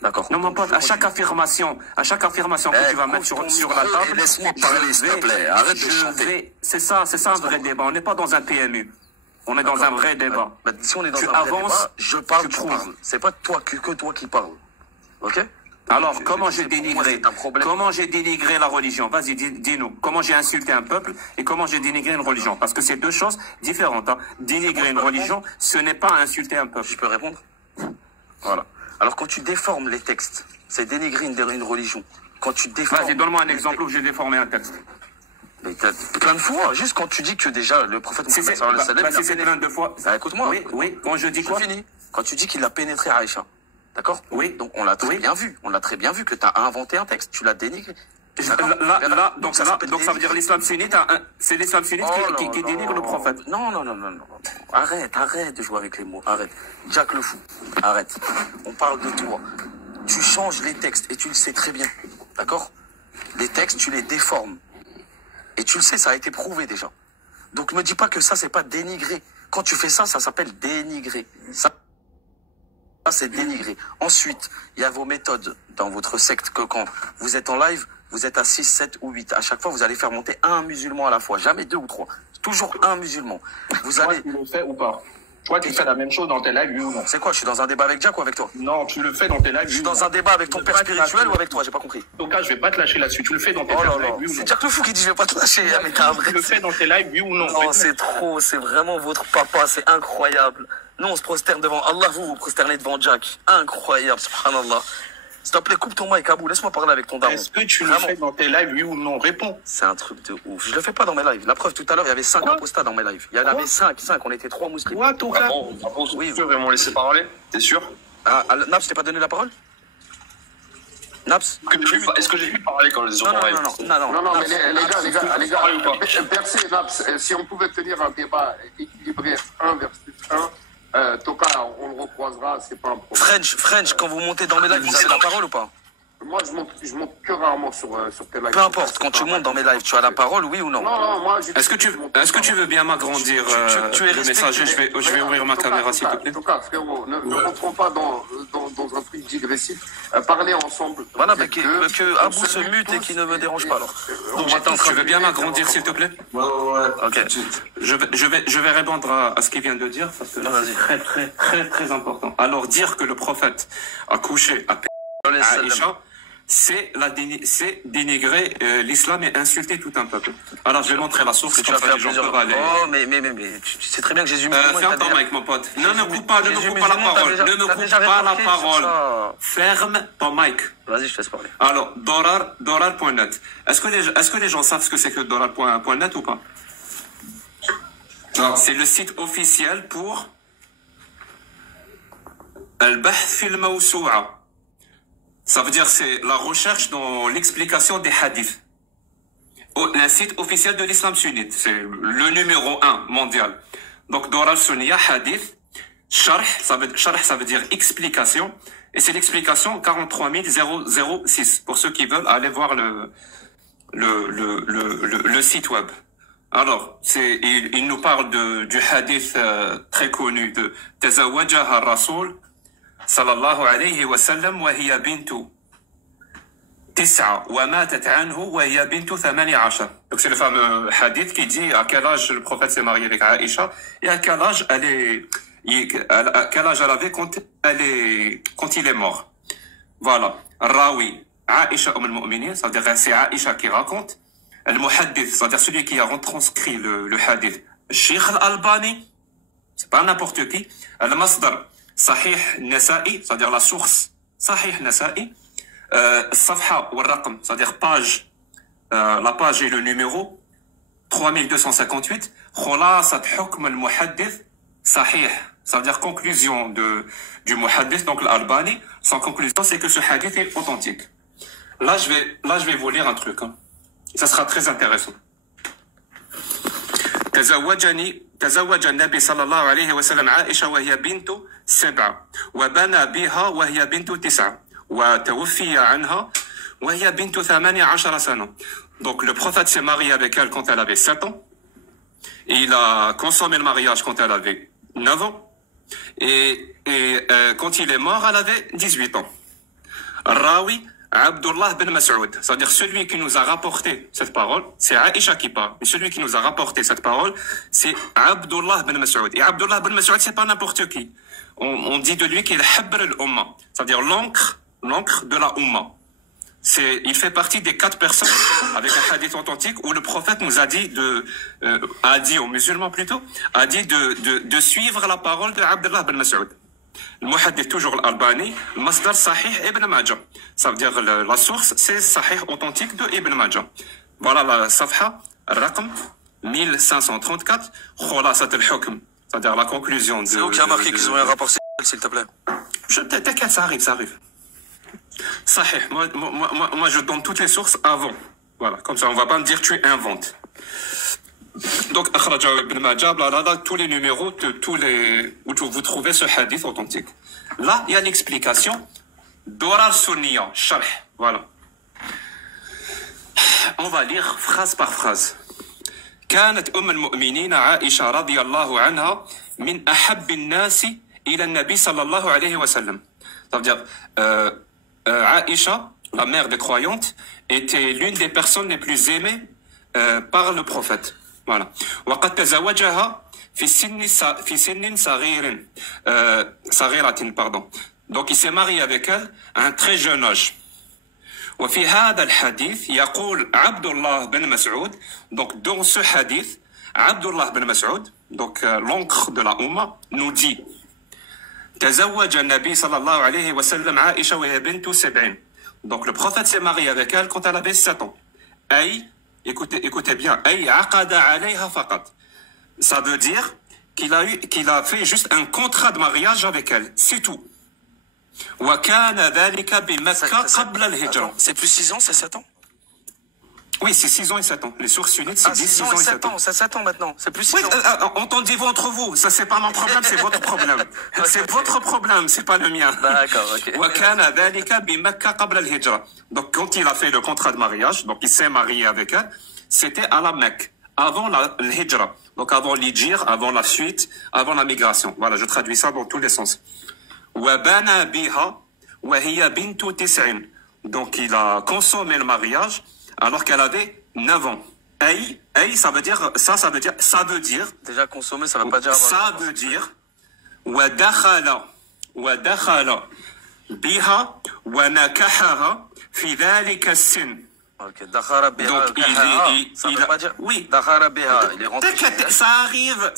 D'accord. Non, mon pote, à chaque affirmation que tu vas mettre sur la table. Laisse-moi parler, s'il te plaît. Arrête de chanter. C'est ça un vrai débat. On n'est pas dans un PMU. On est dans un vrai débat. Si on est dans un vrai débat, je parle, tu parles. C'est pas que toi qui parles. Ok? Alors, comment j'ai dénigré la religion? Vas-y, dis-nous. Comment j'ai insulté un peuple et comment j'ai dénigré une religion? Parce que c'est deux choses différentes. Hein. Dénigrer une religion, ce n'est pas insulter un peuple. Je peux répondre? Voilà. Alors, quand tu déformes les textes, c'est dénigrer une religion. Quand tu déformes... Vas-y, donne-moi un exemple où j'ai déformé un texte. Mais plein de fois, juste quand tu dis que déjà le prophète Mohammed sallallahu alayhi wa sallam... c'est plein de fois. Écoute-moi. Oui, quand je dis quoi? Quand tu dis qu'il a pénétré Aïcha. D'accord? Oui. Donc on l'a très bien vu. On l'a très bien vu que tu as inventé un texte. Tu l'as dénigré. Donc ça veut dire l'islam sunnite, c'est l'islam sunnite qui dénigre le prophète. Non. Arrête de jouer avec les mots. Arrête. Jack le fou. Arrête. On parle de toi. Tu changes les textes et tu le sais très bien. D'accord? Les textes, tu les déformes. Et tu le sais, ça a été prouvé déjà. Donc me dis pas que ça, c'est pas dénigrer. Quand tu fais ça, ça s'appelle dénigrer. Ça, c'est dénigrer. Ensuite, il y a vos méthodes dans votre secte que quand vous êtes en live, vous êtes à 6, 7 ou 8. À chaque fois, vous allez faire monter un musulman à la fois. Jamais 2 ou 3. Toujours un musulman. Vous allez... Tu le fais ou pas? Toi, tu fais la même chose dans tes lives, oui ou non? C'est quoi? Je suis dans un débat avec Jack ou avec toi? Non, tu le fais dans tes lives. Je suis dans un débat avec ton père spirituel ou avec toi? J'ai pas compris. En tout cas, je vais pas te lâcher là-dessus. Tu le fais dans tes lives, oui ou non? C'est Jack le fou qui dit je vais pas te lâcher. Mais tu le fais dans tes lives, oui ou non? Non, c'est trop. C'est vraiment votre papa. C'est incroyable. Nous, on se prosterne devant Allah. Vous prosternez devant Jack. Incroyable, subhanallah. S'il te plaît, coupe ton mic, Abou. Laisse-moi parler avec ton daron. Est-ce que tu le fais dans tes lives, oui ou non? Réponds. C'est un truc de ouf. Je le fais pas dans mes lives. La preuve, tout à l'heure, il y avait 5 apostats dans mes lives. Il y en avait 5. On était 3 musulmans. Quoi, tout cas? Oui, tu veux vraiment laisser parler? T'es sûr? Naps, je t'ai pas donné la parole? Naps? Est-ce que j'ai pu parler quand les gens Non, mais les gars, Percé, Naps, si on pouvait tenir un débat équilibré 1 versus 1, Toka, on le recroisera, c'est pas un problème. French, quand vous montez dans mes lives, vous avez la parole ou pas? Moi, je monte que rarement sur tes lives. Peu importe, quand tu montes dans mes lives, tu as la parole, oui ou non? Non, moi, Est-ce que tu veux bien m'agrandir le message? Je vais ouvrir ma caméra, s'il te plaît. En tout cas, frérot, ne rentrons pas dans un truc digressif. Parlez ensemble. Voilà, mais que Abou se mute et qui ne me dérange pas, alors. Donc, attends, tu veux bien m'agrandir, s'il te plaît? Ouais. Ok. Je vais répondre à ce qu'il vient de dire, parce que c'est très important. Alors, dire que le prophète a couché à Aïcha, c'est dénigrer l'islam et insulter tout un peuple. Alors, je vais montrer la source. Tu vas faire plusieurs... Oh, mais tu sais très bien que Jésus musulman... Ferme ton mic, mon pote. Ne me coupe pas la parole. Ne me coupe pas la parole. Ferme ton mic. Vas-y, je te laisse parler. Alors, dollar.net. Est-ce que les gens savent ce que c'est que dollar.net ou pas? C'est le site officiel pour Al-Bahth fil Mawsou'a. Ça veut dire c'est la recherche dans l'explication des hadiths. Un site officiel de l'islam sunnite. C'est le numéro 1 mondial. Donc, Doral Sunniya, hadith, sharh, ça veut dire explication. Et c'est l'explication 43006. Pour ceux qui veulent aller voir le site web. Alors, il nous parle du hadith très connu de Tazawajaha Rasoul sallallahu alayhi wa sallam wa hiya bintu 9 wa matat anhu wa hiya bintu 18. Donc c'est le fameux hadith qui dit à quel âge le prophète s'est marié avec Aïcha et à quel âge à quel âge elle avait quand il est mort. Voilà. Rawi Aïcha al-Mu'minin, c'est-à-dire c'est Aïcha qui raconte. Al-Muhaddith, c'est-à-dire celui qui a retranscrit le hadith. Sheikh al-Albani, c'est pas n'importe qui. Al-Masdar, Sahih Nasa'i, c'est-à-dire la source, Sahih Nasa'i. Safha ou Raqam, c'est-à-dire page, la page et le numéro 3258. Khulasat Hukm al-Muhaddith, Sahih, c'est-à-dire conclusion du Muhaddith, donc l'Albani. Son conclusion, c'est que ce hadith est authentique. Là, je vais vous lire un truc. Hein. Ça sera très intéressant. تزوج النبي صلى الله عليه وسلم عائشة وهي بنت 7 وبنى بها وهي بنت 9 وتوفي عنها وهي بنت 18 سنة. Donc le prophète s'est marié avec elle quand elle avait 7 ans. Et il a consommé le mariage quand elle avait 9 ans. Et quand il est mort, elle avait 18 ans. Rawi Abdullah bin Mas'ud, c'est-à-dire celui qui nous a rapporté cette parole, c'est Aïcha qui parle, mais celui qui nous a rapporté cette parole, c'est Abdullah bin Mas'ud. Et Abdullah bin Mas'ud, c'est pas n'importe qui. On dit de lui qu'il est Habr al-Umma, c'est-à-dire l'encre de la Umma. Il fait partie des 4 personnes avec un hadith authentique où le prophète nous a dit a dit aux musulmans plutôt, a dit de suivre la parole de Abdullah bin Mas'ud. Le muhaddith toujours l'Albani, le masdar Sahih Ibn Majah. Ça veut dire la source, c'est Sahih authentique de Ibn Majah. Voilà la Safha, Raqam 1534, Khulasat al-Hukm. C'est-à-dire la conclusion de... C'est où qui a marqué qu'ils ont un rapport sexuel, s'il te plaît? T'inquiète, ça arrive. Sahih, moi je donne toutes les sources avant. Voilà, comme ça on va pas me dire tu inventes. Donc, Akhraja ibn Majah, tous les numéros, où vous trouvez ce hadith authentique. Là, il y a l'explication. Dorar Sunniya, Sharh. Voilà. On va lire phrase par phrase. كانت المؤمنين عائشة رضي الله عنها من أحب الناس إلى النبي صلى الله عليه وسلم. Ça veut dire, Aïcha, la mère des croyantes, était l'une des personnes les plus aimées par le prophète. Voilà. وقد تزوجها في سن صغيرة pardon. Donc il s'est marié avec elle à un très jeune âge. وفي هذا الحديث يقول عبد الله بن مسعود. Donc dans ce hadith, Abdullah bin Mas'ud, donc l'encre de la Ummah, nous dit تزوج النبي صلى الله عليه وسلم عائشة وهي بنت 7. Donc le prophète s'est marié avec elle quand elle avait 7 ans. أي Écoutez bien, ça veut dire qu'il a fait juste un contrat de mariage avec elle, c'est tout. C'est plus 6 ans, c'est 7 ans? Oui, c'est 6 ans et 7 ans. Les sources sunnites, c'est 6 ans et 7 ans. C'est 7 ans maintenant, c'est plus 6 ans. Entendez-vous entre vous, ça c'est pas mon problème, c'est votre problème. C'est votre problème, c'est pas le mien. D'accord, ok. Donc quand il a fait le contrat de mariage, donc il s'est marié avec elle, c'était à la Mecque, avant le hijra, donc avant l'hijr, avant la fuite, avant la migration. Voilà, je traduis ça dans tous les sens. Donc il a consommé le mariage alors qu'elle avait 9 ans. Ça veut dire. Déjà consommé, ça veut pas dire. Ça veut dire. ودخل بها ونكحها في ذلك السن. Ok, Dakhara Biha. Donc ça veut pas dire. Oui. Dakhara Biha, il est rentré. Ça arrive.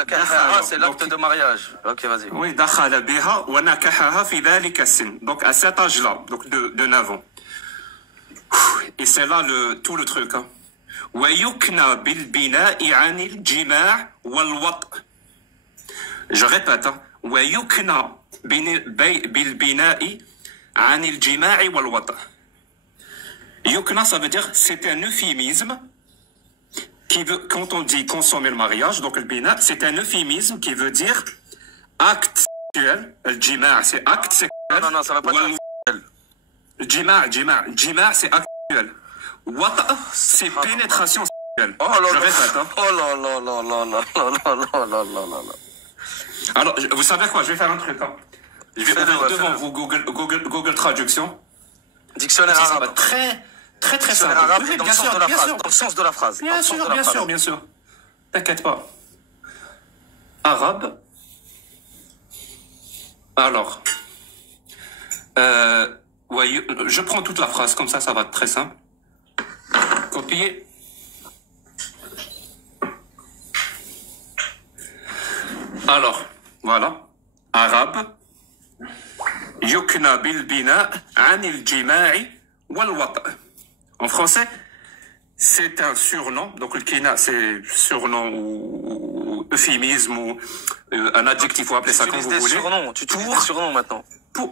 Ok, c'est l'acte de mariage. Ok, vas-y. Oui, Dakhara Biha ونكحها في ذلك السن. Donc à cet âge-là, donc de 9 ans. Et c'est là tout le truc. Hein. ويكنى بالبناء عن الجماع والوطء. Je répète. Hein. ويكنى بالبناء عن الجماع والوطء. Yukna, ça veut dire, c'est un euphémisme qui veut, quand on dit consommer le mariage, donc le bina, c'est un euphémisme qui veut dire acte sexuel. Le jima', c'est acte sexuel. Non, ça va pas dire sexuel. Jima', c'est acte sexuel. Wata, c'est pénétration sexuel. Oh là Je là. répète, hein. Oh là là là là là là là là là là là. Alors, vous savez quoi? Je vais faire un truc, hein. Je vais ouvrir devant vous Google Traduction. Dictionnaire Ça va arabe. très Dictionnaire simple. arabe, Oui, dans le sens de la phrase. Dans le sens de la phrase. Bien sûr. T'inquiète pas. Arabe. Alors. Ouais, je prends toute la phrase, comme ça va être très simple. Copier. Alors, voilà. Arabe. Yukna bil bina anil jima'i wal wata'. En français, c'est un surnom. Donc le kina, c'est surnom ou euphémisme ou un adjectif, vous appelez ça comme vous voulez. Tu utilises des surnoms maintenant.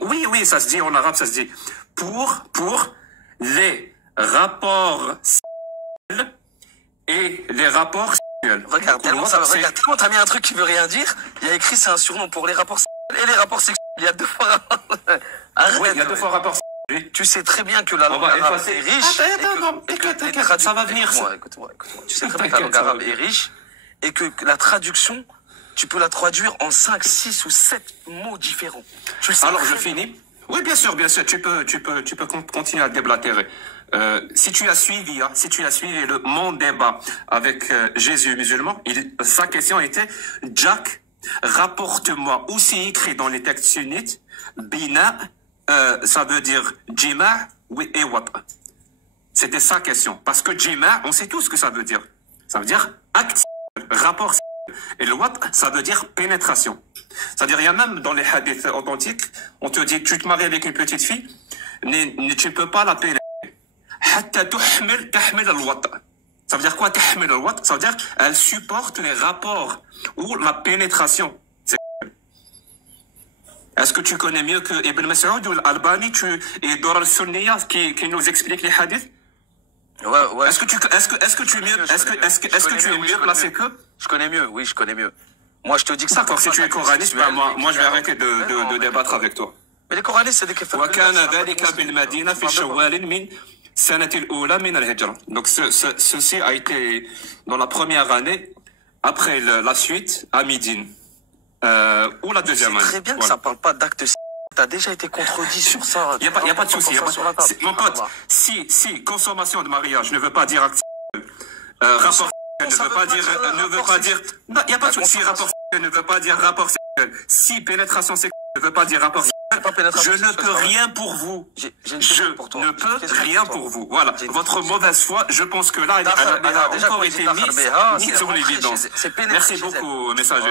Oui, ça se dit en arabe, ça se dit pour les rapports sexuels et les rapports sexuels. Regarde, tellement t'as mis un truc qui veut rien dire. Il y a écrit c'est un surnom pour les rapports sexuels et les rapports sexuels. Il y a deux fois. Arrête. Oui, il y a deux fois rapports sexuels. Tu sais très bien que la langue arabe est riche. T'inquiète, ça va venir. Écoute-moi. Tu sais très bien que la langue arabe est riche et que la traduction, tu peux la traduire en 5, 6 ou 7 mots différents. Alors, je finis. Oui, bien sûr, tu peux continuer à déblatérer. Si tu as suivi le mon débat avec Jésus musulman, sa question était, Jack, rapporte-moi où c'est écrit dans les textes sunnites, bina, ça veut dire jima et wata. C'était sa question. Parce que jima, on sait tous ce que ça veut dire. Ça veut dire acte, rapport. Et le wat, ça veut dire pénétration. C'est-à-dire, il y a même dans les hadiths authentiques, on te dit, tu te maries avec une petite fille, tu ne peux pas la pénétrer. Ça veut dire quoi, tahmil al-wat? Ça veut dire, elle supporte les rapports ou la pénétration. Est-ce que tu connais mieux que Ibn Mas'ud ou Al-Albani et Dor al-Sunniya qui nous explique les hadiths? Ouais. Est-ce que tu es mieux placé qu'eux? Je connais mieux. Moi, je te dis que ça. D'accord, si tu es coraniste, moi, je vais arrêter de débattre avec toi. Mais les coranistes, c'est des kefas. Donc, ceci a été dans la première année, après la suite, à Médine. Ou la deuxième année. C'est très bien que ça parle pas d'actes. T'as déjà été contredit sur ça. Il n'y a pas de souci. Mon pote, si consommation de mariage ne veut pas dire acte rapport ne veut pas dire. Non, il n'y a pas de souci. Rapport ne veut pas dire rapport sexuel. Si pénétration sexuelle ne veut pas dire rapport sexuel, je ne peux rien pour vous. Je ne peux rien pour vous. Voilà. Votre mauvaise foi, je pense que là, elle a encore été mise sur l'évidence. Merci beaucoup, messager.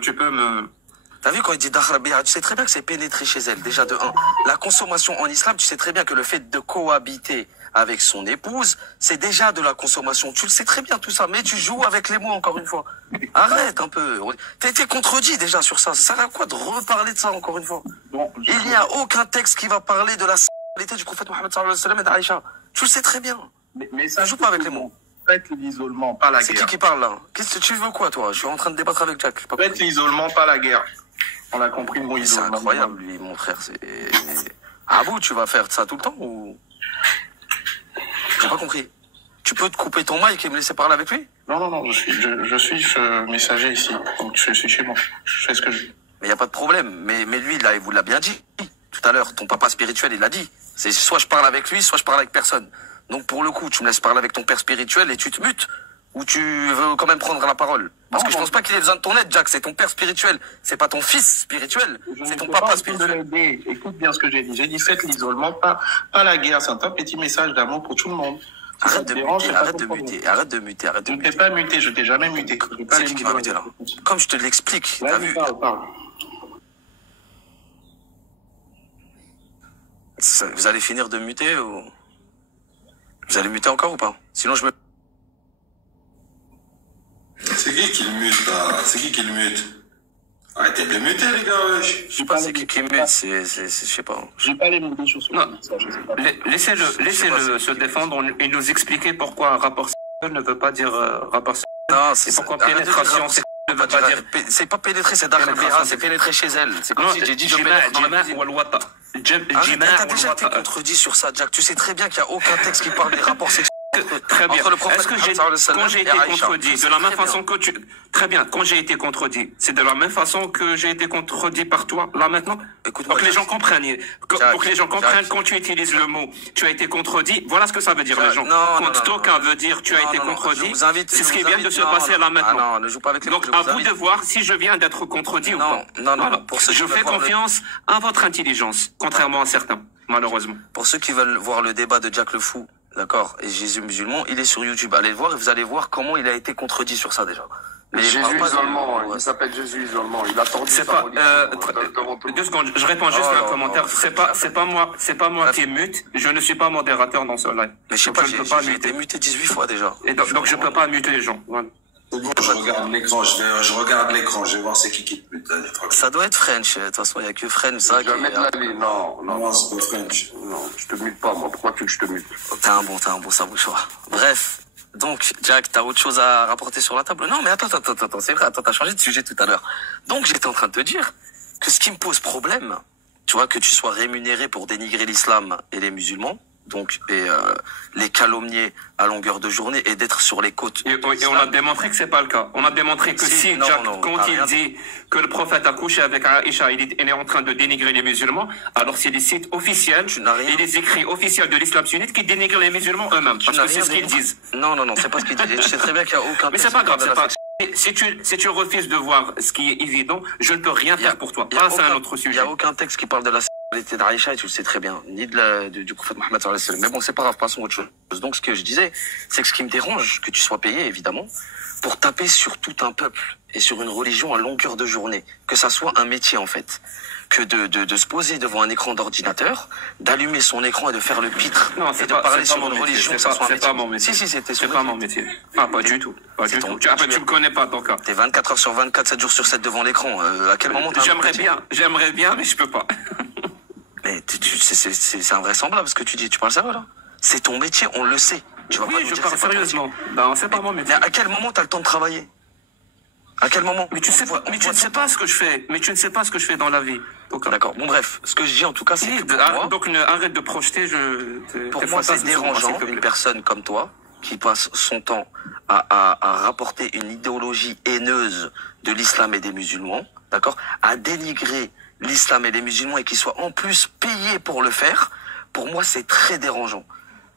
Tu peux me... T'as vu quand il dit Dakhra biha, tu sais très bien que c'est pénétrer chez elle, déjà de 1. La consommation en islam, tu sais très bien que le fait de cohabiter avec son épouse, c'est déjà de la consommation. Tu le sais très bien tout ça, mais tu joues avec les mots encore une fois. Arrête un peu. T'as été contredit déjà sur ça. Ça sert à quoi de reparler de ça encore une fois? Il n'y a aucun texte qui va parler de la sexualité du prophète Mohammed sallallahu alayhi wa sallam et d'Aïcha. Tu le sais très bien. Mais ça joue pas avec les mots. Faites l'isolement, pas la guerre. C'est qui parle là? Qu'est-ce que tu veux quoi toi? Je suis en train de débattre avec Jack. Faites l'isolement, pas la guerre. On a compris le mot isolement. C'est incroyable, lui, mon frère. Ah bon, tu vas faire ça tout le temps ou... J'ai pas compris. Tu peux te couper ton mic et me laisser parler avec lui? Non, je suis messager ici. Donc je suis chez moi. Je fais ce que je veux. Mais il n'y a pas de problème. Mais lui, là, il vous l'a bien dit. Tout à l'heure, ton papa spirituel, il l'a dit. C'est soit je parle avec lui, soit je parle avec personne. Donc pour le coup, tu me laisses parler avec ton père spirituel et tu te mutes. Ou tu veux quand même prendre la parole? Parce que je pense pas qu'il ait besoin de ton aide, Jack. C'est ton père spirituel. C'est pas ton fils spirituel. C'est ton papa spirituel. Écoute bien ce que j'ai dit. J'ai dit faites l'isolement, pas la guerre. C'est un petit message d'amour pour tout le monde. Arrête de muter. Je ne t'ai pas muté, je t'ai jamais muté. C'est qui va muter là? Comme je te l'explique, t'as vu? Parle. Vous allez finir de muter ou... Vous allez muter encore ou pas? Sinon je me... C'est qui le mute là? C'est qui le mute? Arrêtez de le muter les gars. Je sais pas c'est qui mute, je sais pas. Je vais pas les muter sur ce non. Laissez-le se défendre et nous expliquer pourquoi rapport sexuel ne veut pas dire rapport sexuel. Non, c'est pourquoi pénétration sexuelle ne veut pas dire... C'est pas pénétrer, c'est Dakhra, c'est pénétrer chez elle. C'est comme si j'ai dit T'as déjà été contredit sur ça, Jack. Tu sais très bien qu'il n'y a aucun texte qui parle des rapports sexuels. Très bien. Est-ce que quand j'ai été contredit de la même façon que tu... Très bien, quand j'ai été contredit, c'est de la même façon que j'ai été contredit par toi, là maintenant? Pour que les gens comprennent. Pour que les gens comprennent, quand tu utilises le mot « tu as été contredit », voilà ce que ça veut dire, les gens. Quand Toka veut dire « tu as été contredit », c'est ce qui vient de se passer là maintenant. Non, ne joue pas avec les mots. Donc, à vous de voir si je viens d'être contredit ou pas. Non. Je fais confiance à votre intelligence, contrairement à certains, malheureusement. Pour ceux qui veulent voir le débat de Jack le Fou, d'accord, et Jésus musulman, il est sur YouTube. Allez le voir et vous allez voir comment il a été contredit sur ça déjà. Mais Jésus isolement, il s'appelle Jésus isolement. Il a tordu c'est pas, 2 secondes, je réponds juste à un commentaire. C'est pas moi qui est mute. Je ne suis pas modérateur dans ce live. Mais je sais pas, j'ai été muté 18 fois déjà. Et donc je peux pas muter les gens. Voilà. Je regarde l'écran, je vais voir c'est qui te mute. Ça doit être French, de toute façon, il n'y a que French, ça. Je vais mettre la vie, non, c'est pas French. Non, je te mute pas, moi, pourquoi tu veux que je te mute? T'as un bon sabouchoir. Bref. Donc, Jack, t'as autre chose à rapporter sur la table? Non, mais attends, c'est vrai, t'as changé de sujet tout à l'heure. Donc, j'étais en train de te dire que ce qui me pose problème, tu vois, que tu sois rémunéré pour dénigrer l'islam et les musulmans, donc, les calomnier à longueur de journée et d'être sur les côtes. Et on a démontré que c'est pas le cas. On a démontré que Jack, quand il dit que le prophète a couché avec Aïcha, il est en train de dénigrer les musulmans, alors c'est les sites officiels et les écrits officiels de l'islam sunnite qui dénigrent les musulmans eux-mêmes. Parce que c'est ce qu'ils disent. Non, c'est pas ce qu'ils disent. Je sais très bien qu'il n'y a aucun... Mais c'est pas grave, si tu refuses de voir ce qui est évident, je ne peux rien faire pour toi. C'est un autre sujet. Il n'y a aucun texte qui parle de la sexualité d'Aïcha et tu le sais très bien, ni du prophète Mohammed sallallahu alayhi wa sallam. Mais bon, c'est pas grave, passons à autre chose. Donc ce que je disais, c'est que ce qui me dérange, que tu sois payé évidemment, pour taper sur tout un peuple et sur une religion à longueur de journée, que ça soit un métier en fait, que de se poser devant un écran d'ordinateur, d'allumer son écran et de faire le pitre et de parler sur une religion, que ça soit un métier. C'est pas mon métier. Si, c'était c'est pas mon métier. Pas du tout. Pas du tout. Après, tu me connais pas, ton cas. T'es 24 heures sur 24, 7 jours sur 7 devant l'écran. À quel moment J'aimerais bien, mais je peux pas. Mais c'est invraisemblable ce que tu dis. Tu parles sérieux là? C'est ton métier, on le sait. Tu vas pas je parle sérieusement. Non, c'est pas mon métier. Mais à quel moment t'as le temps de travailler? À quel moment? Mais tu ne sais pas ce que je fais. Mais tu ne sais pas ce que je fais dans la vie. D'accord. Bon bref, ce que je dis en tout cas, c'est que donc arrête de projeter. Pour moi, c'est dérangeant une personne comme toi qui passe son temps à rapporter une idéologie haineuse de l'islam et des musulmans, d'accord, à dénigrer l'islam et les musulmans et qui soit en plus payé pour le faire. Pour moi, c'est très dérangeant.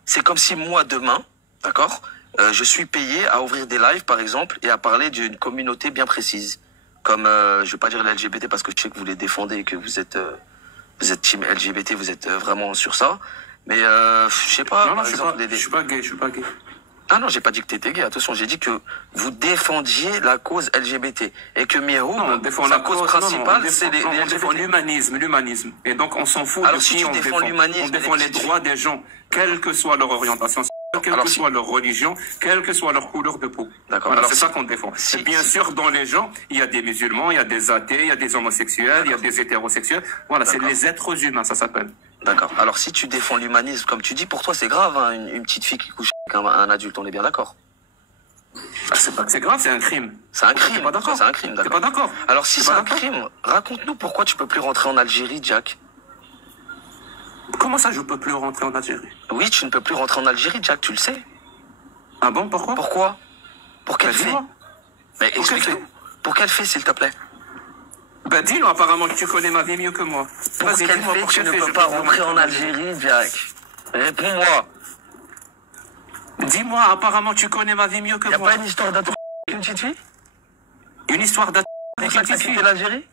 C'est comme si moi demain, d'accord, je suis payé à ouvrir des lives par exemple et à parler d'une communauté bien précise. Comme, je vais pas dire les LGBT parce que je sais que vous les défendez et que vous êtes team LGBT, vous êtes vraiment sur ça. Mais, je sais pas, non, je suis pas gay. Ah non, j'ai pas dit que t'étais gay, attention, j'ai dit que vous défendiez la cause LGBT. Et que Miao, la cause principale, c'est les LGBT. On défend l'humanisme. Et donc, on s'en fout de qui si on défend l'humanisme. On défend les droits des gens, quelle que soit leur orientation, quelle que soit leur religion, quelle que soit leur couleur de peau. D'accord. Voilà, c'est ça qu'on défend. Et bien sûr, dans les gens, il y a des musulmans, il y a des athées, il y a des homosexuels, il y a des hétérosexuels. Voilà, c'est les êtres humains, ça s'appelle. D'accord. Alors, si tu défends l'humanisme, comme tu dis, pour toi, c'est grave, hein, une petite fille qui couche avec un adulte, on est bien d'accord? C'est pas que c'est grave, c'est un crime. C'est un crime. T'es pas d'accord? C'est un crime, d'accord. T'es pas d'accord? Alors, si c'est un crime, raconte-nous pourquoi tu peux plus rentrer en Algérie, Jack. Comment ça, je peux plus rentrer en Algérie? Oui, tu ne peux plus rentrer en Algérie, Jack, tu le sais. Ah bon, pourquoi? Pourquoi? Pour quel fait? Mais explique-nous. Pour quel fait, s'il te plaît? Ben dis-nous, apparemment que tu connais ma vie mieux que moi. Pour quel fait tu ne peux pas rentrer en Algérie, Jack? Réponds-moi. Dis-moi, apparemment tu connais ma vie mieux que moi. Y a pas une histoire d'attente avec une petite fille? Une histoire d'attente avec une petite fille? l'Algérie?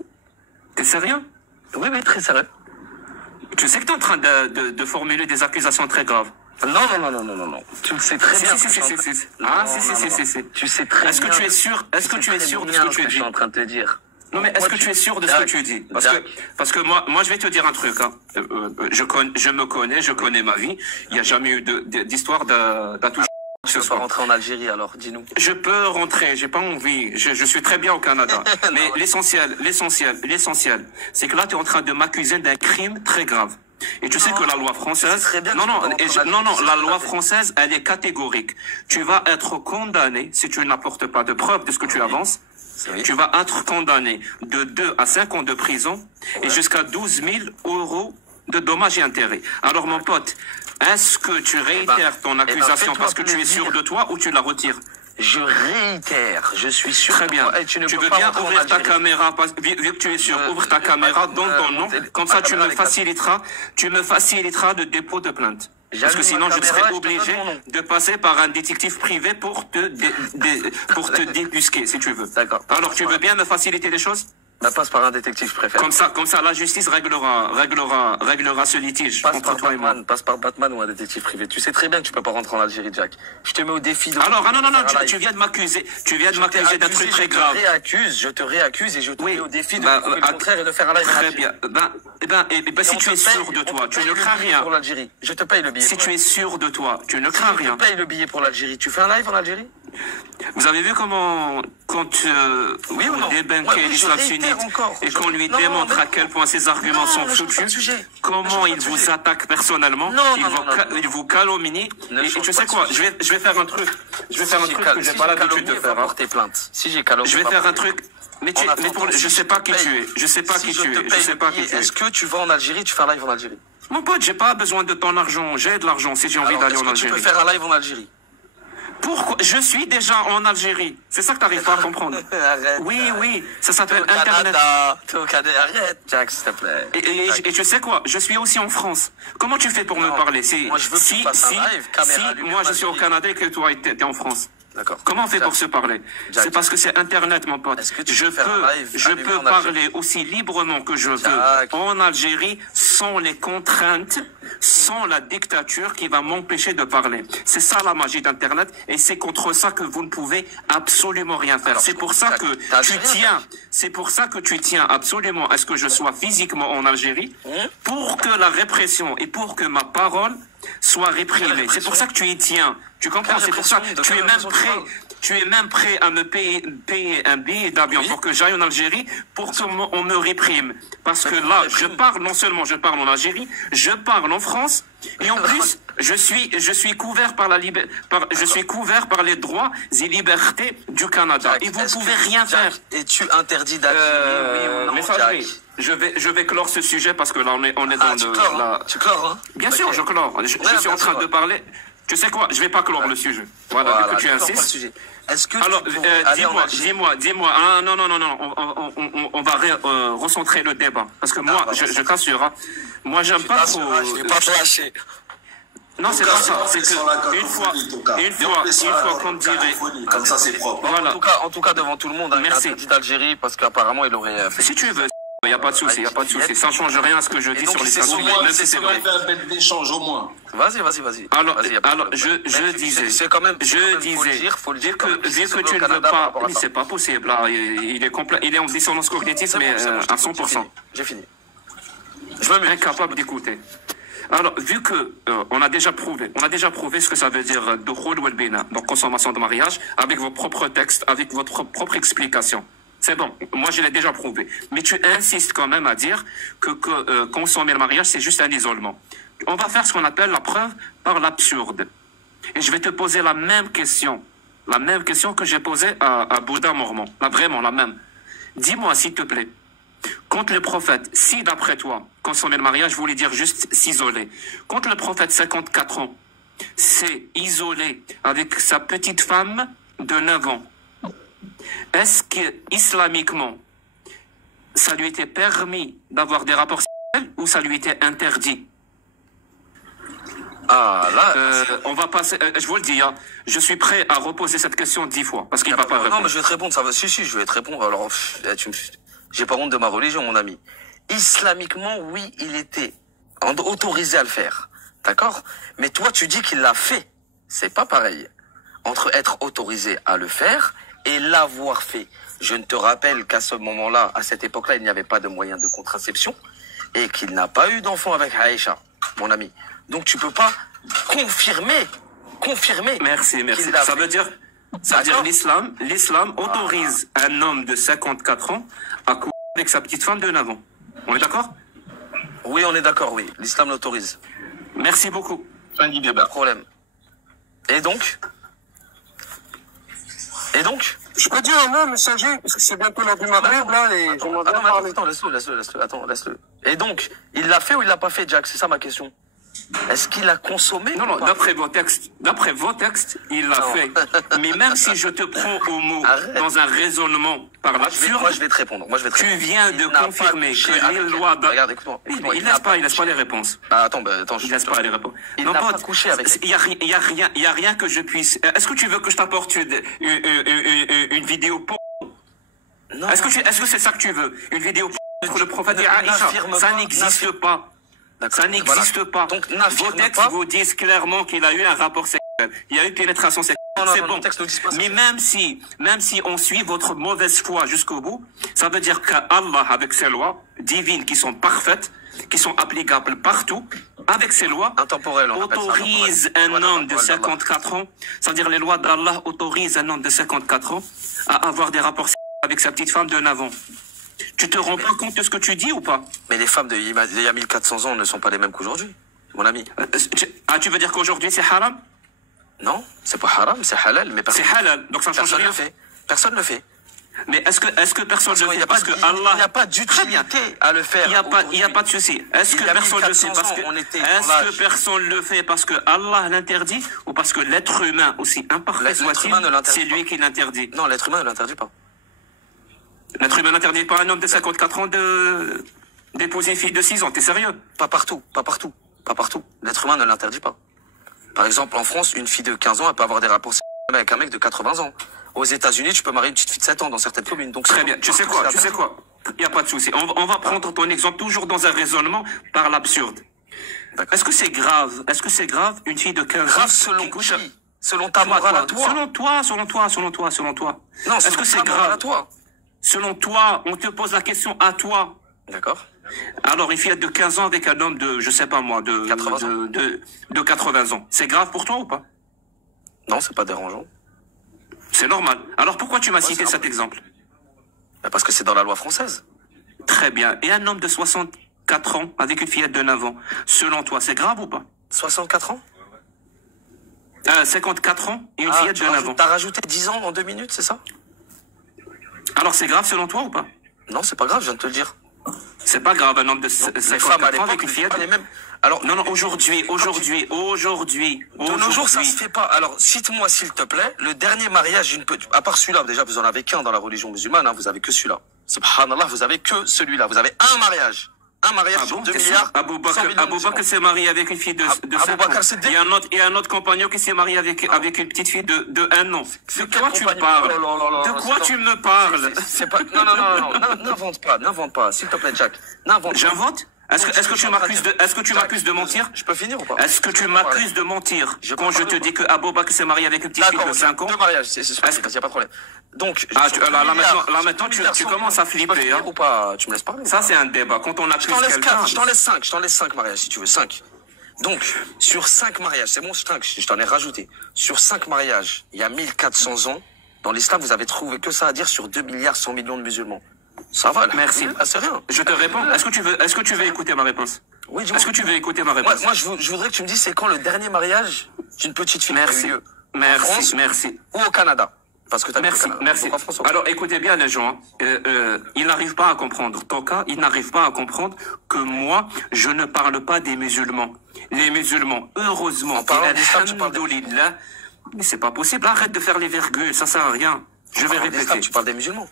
T'es sérieux? Oui, très sérieux. Tu sais que t'es en train de formuler des accusations très graves. Non. Tu le sais très bien. Si. Si. Tu sais très bien. Est-ce que tu es sûr de ce que tu dis? Je suis en train de te dire. Non, mais est-ce que tu es sûr de ce que tu dis? Parce que moi, je vais te dire un truc, hein. Je me connais, je connais ma vie. Il n'y a jamais eu d'histoire d'attouche. Je peux rentrer en Algérie, alors, dis-nous. Je peux rentrer, j'ai pas envie. Je suis très bien au Canada. Mais l'essentiel, c'est que là, tu es en train de m'accuser d'un crime très grave. Et tu sais que la loi française, la loi française, elle est catégorique. Tu vas être condamné, si tu n'apportes pas de preuve de ce que tu avances, tu vas être condamné de 2 à 5 ans de prison et jusqu'à 12 000 € de dommages et intérêts. Alors mon pote, Est-ce que tu réitères ton accusation parce que tu es sûr de toi ou tu la retires? Je réitère, je suis sûr. Très bien. Tu veux bien ouvrir ta caméra, vu que tu es sûr, ouvre ta caméra, donne ton nom, comme ça tu me faciliteras le dépôt de plainte. Parce que sinon je serais obligé de passer par un détective privé pour te débusquer, si tu veux. D'accord. Alors tu veux bien me faciliter les choses? Ça passe par un détective préféré. Comme ça, la justice réglera ce litige entre toi et moi. Passe par Batman ou un détective privé. Tu sais très bien que tu peux pas rentrer en Algérie, Jack. Je te mets au défi de... Alors, non, tu viens de m'accuser. Tu viens de m'accuser d'un truc très grave. Je te réaccuse et je te mets au défi de prouver le contraire et de faire un live. Très bien. Si tu es sûr de toi, tu ne crains rien. Pour l'Algérie. Je te paye le billet. Si tu es sûr de toi, tu ne crains rien. Je te paye le billet pour l'Algérie. Tu fais un live en Algérie? Vous avez vu comment, quand on débunkait l'islam sunnite et qu'on lui démontre à quel point ses arguments sont foutus, comment il vous attaque personnellement, il vous calomnie. Et tu sais quoi, je vais faire un truc. Je vais faire un truc que j'ai pas l'habitude de faire. Si j'ai calomnie, je vais faire un truc. Je sais pas qui tu es. Je sais pas qui tu es. Est-ce que tu vas en Algérie, tu fais un live en Algérie? Mon pote, j'ai pas besoin de ton argent. J'ai de l'argent si j'ai envie d'aller en Algérie. Tu peux faire un live en Algérie? Pourquoi? Je suis déjà en Algérie. C'est ça que t'arrives pas à comprendre. Arrête. Oui, ça s'appelle Internet. Arrête, Jack, s'il te plaît. Et tu sais quoi? Je suis aussi en France. Comment tu fais pour me parler? Moi, je veux que tu fasses un live, caméra allumée, moi je suis au Canada et que toi t'es en France. D'accord. Comment on fait pour se parler? C'est parce que c'est Internet, mon pote. Je peux parler aussi librement que je veux en Algérie sans les contraintes, sans la dictature qui va m'empêcher de parler. C'est ça la magie d'Internet et c'est contre ça que vous ne pouvez absolument rien faire. C'est pour ça que tu tiens absolument à ce que je sois physiquement en Algérie pour que la répression et pour que ma parole soit réprimée. C'est pour ça que tu y tiens. Tu comprends? C'est pour ça que tu es même prêt à me payer un billet d'avion pour que j'aille en Algérie pour qu'on me réprime. Parce que là, non seulement je parle en Algérie, je parle en France, et en plus, je suis couvert par les droits et libertés du Canada. Et vous ne pouvez rien faire. Es-tu interdit d'Algérie? Messagerie. Je vais clore ce sujet parce que là, on est dans Tu clores, hein? Bien sûr, je clore. Je suis en train de parler. Tu sais quoi? Je vais pas clore le sujet. Voilà, vu que tu insistes. Est-ce que alors, dis-moi. Ah, non. On va recentrer le débat. Parce que moi, je t'assure, hein, moi, j'aime pas trop. Je vais pas te lâcher. Non, c'est pas ça. C'est que une fois qu'on dirait. Comme ça, c'est propre. Voilà. En tout cas, devant tout le monde, merci. Interdit d'Algérie parce qu'apparemment, il aurait fait. Si tu veux. Il n'y a pas de souci, Ça ne change rien à ce que je dis sur les stations. Même si c'est vrai. Un bête d'échange au moins. Vas-y. Alors, je disais. C'est quand même. Faut le dire que tu ne veux pas. Oui, c'est pas possible. Là, il est en dissonance cognitive, mais à 100%. J'ai fini. Incapable d'écouter. Alors, vu que on a déjà prouvé ce que ça veut dire dukhul wal bina, donc consommation de mariage, avec vos propres textes, avec votre propre explication. C'est bon, moi je l'ai déjà prouvé. Mais tu insistes quand même à dire que consommer le mariage, c'est juste un isolement. On va faire ce qu'on appelle la preuve par l'absurde. Et je vais te poser la même question que j'ai posée à Bouddha Mormon. Vraiment la même. Dis-moi s'il te plaît, quand le prophète, si d'après toi, consommer le mariage voulait dire juste s'isoler, quand le prophète 54 ans s'est isolé avec sa petite femme de 9 ans, est-ce que, islamiquement, ça lui était permis d'avoir des rapports sexuels ou ça lui était interdit? On va passer, je vous le dis, hein, je suis prêt à reposer cette question 10 fois, parce qu'il va pas répondre. Non, mais je vais te répondre, ça va. Si, je vais te répondre. Alors, j'ai pas honte de ma religion, mon ami. Islamiquement, oui, il était autorisé à le faire. D'accord? Mais toi, tu dis qu'il l'a fait. C'est pas pareil. Entre être autorisé à le faire et l'avoir fait. Je ne te rappelle qu'à ce moment-là, à cette époque-là, il n'y avait pas de moyen de contraception et qu'il n'a pas eu d'enfant avec Aïcha, mon ami. Donc tu peux pas confirmer. Merci. Ça veut dire l'islam autorise un homme de 54 ans à coucher avec sa petite femme de 9 ans. On est d'accord? Oui, on est d'accord, oui. L'islam l'autorise. Merci beaucoup. Fin du débat. Pas de problème. Et donc? Je peux dire un mot, messager, parce que c'est bientôt l'heure du Maghreb, là, et attends, laisse-le. Et donc, il l'a fait ou il l'a pas fait, Jack? C'est ça ma question. Est-ce qu'il a consommé? Non, non, d'après vos textes, il l'a fait. Mais même si je te prends au mot dans un raisonnement par l'absurde, moi je vais te répondre. Tu viens de confirmer que les lois Regarde, écoute-moi. Il laisse pas les réponses. Attends, il laisse pas les réponses. Il n'a pas couché avec. Il y a rien que je puisse. Est-ce que tu veux que je t'apporte une vidéo pour? Non. Est-ce que c'est ça que tu veux? Une vidéo pour le prophète Aïcha? Ça n'existe pas. Ça n'existe pas. Donc, vos textes vous disent clairement qu'il a eu un rapport sexuel. Il y a eu pénétration sexuelle. C'est bon. Mais même si on suit votre mauvaise foi jusqu'au bout, ça veut dire qu'Allah, avec ses lois divines qui sont parfaites, qui sont applicables partout, avec ses lois, autorise un homme de 54 ans, c'est-à-dire les lois d'Allah autorisent un homme de 54 ans à avoir des rapports sexuels avec sa petite femme de 9 ans. Tu te rends pas compte de ce que tu dis ou pas? Mais les femmes d'il y a 1400 ans ne sont pas les mêmes qu'aujourd'hui, mon ami. Tu veux dire qu'aujourd'hui c'est haram? Non, c'est pas haram, c'est halal. Mais c'est halal, donc ça change rien. Personne ne le fait. Mais est-ce que personne ne le fait parce que Allah... Il n'y a pas d'utilité à le faire. Il n'y a pas de souci. Est-ce que personne le fait parce que Allah l'interdit ou parce que l'être humain, aussi imparfait soit-il, c'est lui qui l'interdit? Non, l'être humain ne l'interdit pas. L'être humain n'interdit pas à un homme de 54 ans d'épouser une fille de 6 ans. T'es sérieux? Pas partout. L'être humain ne l'interdit pas. Par exemple, en France, une fille de 15 ans, elle peut avoir des rapports sexuels avec un mec de 80 ans. Aux États-Unis, tu peux marier une petite fille de 7 ans dans certaines communes. Donc très bien. Tu sais quoi? Il n'y a pas de souci. On va prendre ton exemple toujours dans un raisonnement par l'absurde. Est-ce que c'est grave? Une fille de 15 ans grave selon qui couche selon ta morale à toi. Selon toi. Non, est-ce que c'est grave à toi? Selon toi, on te pose la question à toi. D'accord. Alors, une fille de 15 ans avec un homme de, je sais pas moi, de 80 ans. C'est grave pour toi ou pas? Non, c'est pas dérangeant. C'est normal. Alors, pourquoi tu m'as cité cet exemple? Parce que c'est dans la loi française. Très bien. Et un homme de 64 ans avec une fillette de 9 ans, selon toi, c'est grave ou pas? 64 ans 54 ans et une fillette de 9 ans. T'as rajouté 10 ans en 2 minutes, c'est ça? Alors c'est grave selon toi ou pas? Non, c'est pas grave, je viens de te le dire. C'est pas grave un homme de 54 ans avec une fillette. Alors non, aujourd'hui. De nos jours, ça se fait pas. Alors cite-moi s'il te plaît le dernier mariage d'une petite. À part celui-là, déjà vous en avez qu'un dans la religion musulmane, hein, vous avez que celui-là. Subhanallah, vous avez que celui-là. Vous avez un mariage. Un mariage sur 2 milliards. Abou Bakr s'est marié avec une fille de 5 ans. Il y a un autre compagnon qui s'est marié avec une petite fille de 1 an. De quoi tu me parles? De quoi tu me parles? Non, n'invente pas, s'il te plaît, Jack. J'invente? Est-ce que tu m'accuses de mentir? Je peux finir ou pas? Est-ce que tu m'accuses de mentir quand je te dis que Abou Bakr s'est marié avec une petite fille de 5 ans? 2 mariages, c'est il n'y a pas de problème. Donc, là maintenant tu commences à flipper, hein. Ou pas, tu me laisses parler. Ça c'est un débat. Quand on accuse quelqu'un. Je t'en laisse 5 mariages si tu veux, 5. Donc, sur 5 mariages, c'est bon, je t'en ai rajouté. Sur 5 mariages, il y a 1400 ans, dans l'islam, vous avez trouvé que ça à dire sur 2 milliards 100 millions de musulmans. Ça va, là. Merci. C'est rien. Je te réponds. Est-ce que tu veux écouter ma réponse? Oui, dis-moi. Est-ce que tu veux écouter ma réponse? Moi, je voudrais que tu me dises c'est quand le dernier mariage d'une petite fille a eu lieu. Merci. Ou au Canada. Parce que merci. Alors, écoutez bien les gens. Ils n'arrivent pas à comprendre. Ton cas, ils n'arrivent pas à comprendre que moi, je ne parle pas des musulmans. Les musulmans, heureusement, alhamdoulilah, mais c'est pas possible. Arrête de faire les virgules, ça sert à rien. Je vais répéter. Tu parles des musulmans.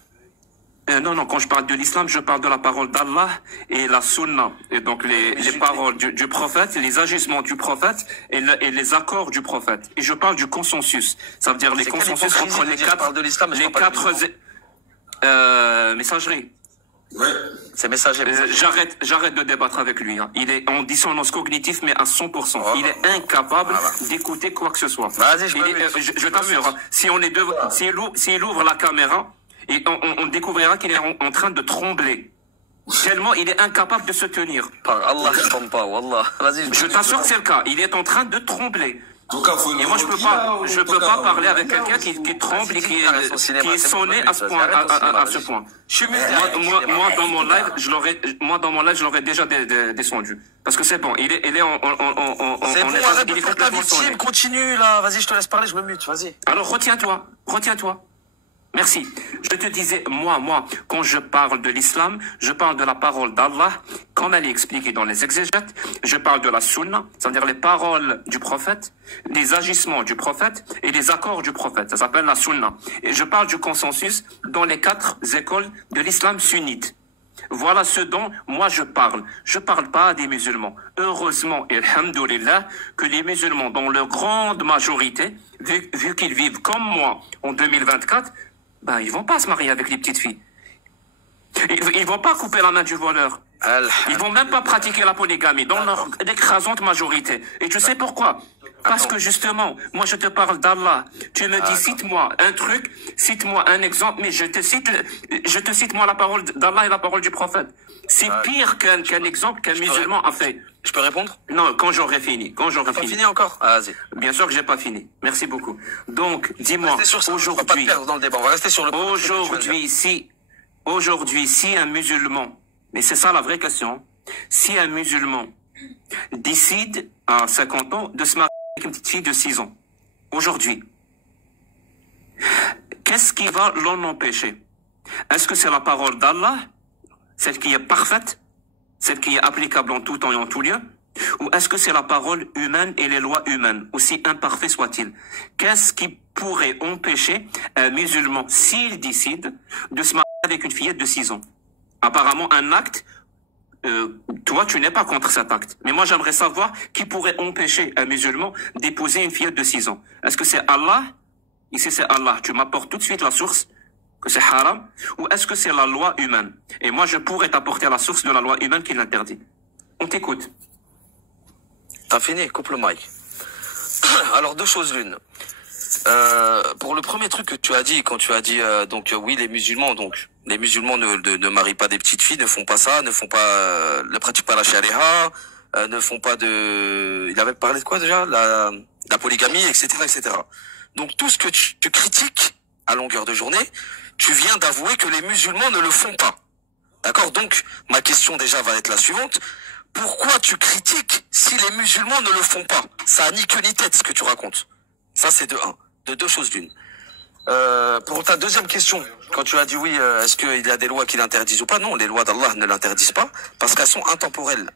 Non, quand je parle de l'islam, je parle de la parole d'Allah et la sunna. Et donc les paroles du prophète, les agissements du prophète et les accords du prophète. Et je parle du consensus. Ça veut dire les consensus entre les quatre messageries. Ouais. C'est messager. J'arrête de débattre avec lui. Hein. Il est en dissonance cognitive, mais à 100%. Il est incapable d'écouter quoi que ce soit. Vas-y, je t'assure. Si s'il ouvre la caméra, et on découvrira qu'il est en train de trembler. Tellement il est incapable de se tenir. Par Allah, je tremble pas, Wallah. Vas-y. Je t'assure que c'est le cas. Il est en train de trembler. Et moi, je peux pas parler avec quelqu'un qui tremble et qui est sonné à ce point. Moi, dans mon live, je l'aurais déjà descendu. Parce que c'est bon, il est en c'est bon, arrête de faire ta victime, continue, là. Vas-y, je te laisse parler, je me mute, vas-y. Alors, retiens-toi. Merci. Je te disais, moi, quand je parle de l'islam, je parle de la parole d'Allah, comme elle est expliquée dans les exégètes. Je parle de la sunna, c'est-à-dire les paroles du prophète, les agissements du prophète et les accords du prophète. Ça s'appelle la sunna. Et je parle du consensus dans les 4 écoles de l'islam sunnite. Voilà ce dont moi je parle. Je parle pas des musulmans. Heureusement, et alhamdoulilah, que les musulmans, dans leur grande majorité, vu qu'ils vivent comme moi en 2024, ben, ils vont pas se marier avec les petites filles. Ils vont pas couper la main du voleur. Ils vont même pas pratiquer la polygamie dans leur écrasante majorité. Et tu sais pourquoi? Parce que justement, moi je te parle d'Allah. Tu me dis, cite-moi un truc, cite-moi un exemple, mais je te cite moi la parole d'Allah et la parole du prophète. C'est pire qu'un exemple qu'un musulman a fait. Je peux répondre? Non, quand j'aurai fini. Quand j'aurai fini. Pas fini encore? Ah, vas-y. Bien sûr que j'ai pas fini. Merci beaucoup. Donc, dis-moi, aujourd'hui, dans le débat. On va rester sur le aujourd'hui, si un musulman, mais c'est ça la vraie question, si un musulman décide à 50 ans de se marier avec une petite fille de 6 ans, aujourd'hui, qu'est-ce qui va l'en empêcher? Est-ce que c'est la parole d'Allah, celle qui est parfaite, celle qui est applicable en tout temps et en tout lieu? Ou est-ce que c'est la parole humaine et les lois humaines, aussi imparfaits soient-ils? Qu'est-ce qui pourrait empêcher un musulman, s'il décide, de se marier avec une fillette de 6 ans? Apparemment, un acte, toi, tu n'es pas contre cet acte. Mais moi, j'aimerais savoir qui pourrait empêcher un musulman d'épouser une fillette de 6 ans. Est-ce que c'est Allah? Ici, c'est Allah. Tu m'apportes tout de suite la source, que c'est haram, ou est-ce que c'est la loi humaine? Et moi, je pourrais t'apporter la source de la loi humaine qui l'interdit. On t'écoute. T'as fini, coupe le mic. Alors, 2 choses l'une. Pour le premier truc que tu as dit, quand tu as dit oui, les musulmans ne marient pas des petites filles, ne font pas ça, ne pratiquent pas la charia, ne font pas de... Il avait parlé de quoi déjà? La polygamie, etc., etc. Donc tout ce que tu critiques à longueur de journée, tu viens d'avouer que les musulmans ne le font pas. D'accord? Donc ma question déjà va être la suivante. Pourquoi tu critiques si les musulmans ne le font pas? Ça a ni queue ni tête ce que tu racontes. Ça c'est de 1. De 2 choses l'une. Pour ta deuxième question, quand tu as dit oui, est-ce qu'il y a des lois qui l'interdisent ou pas? Non, les lois d'Allah ne l'interdisent pas parce qu'elles sont intemporelles.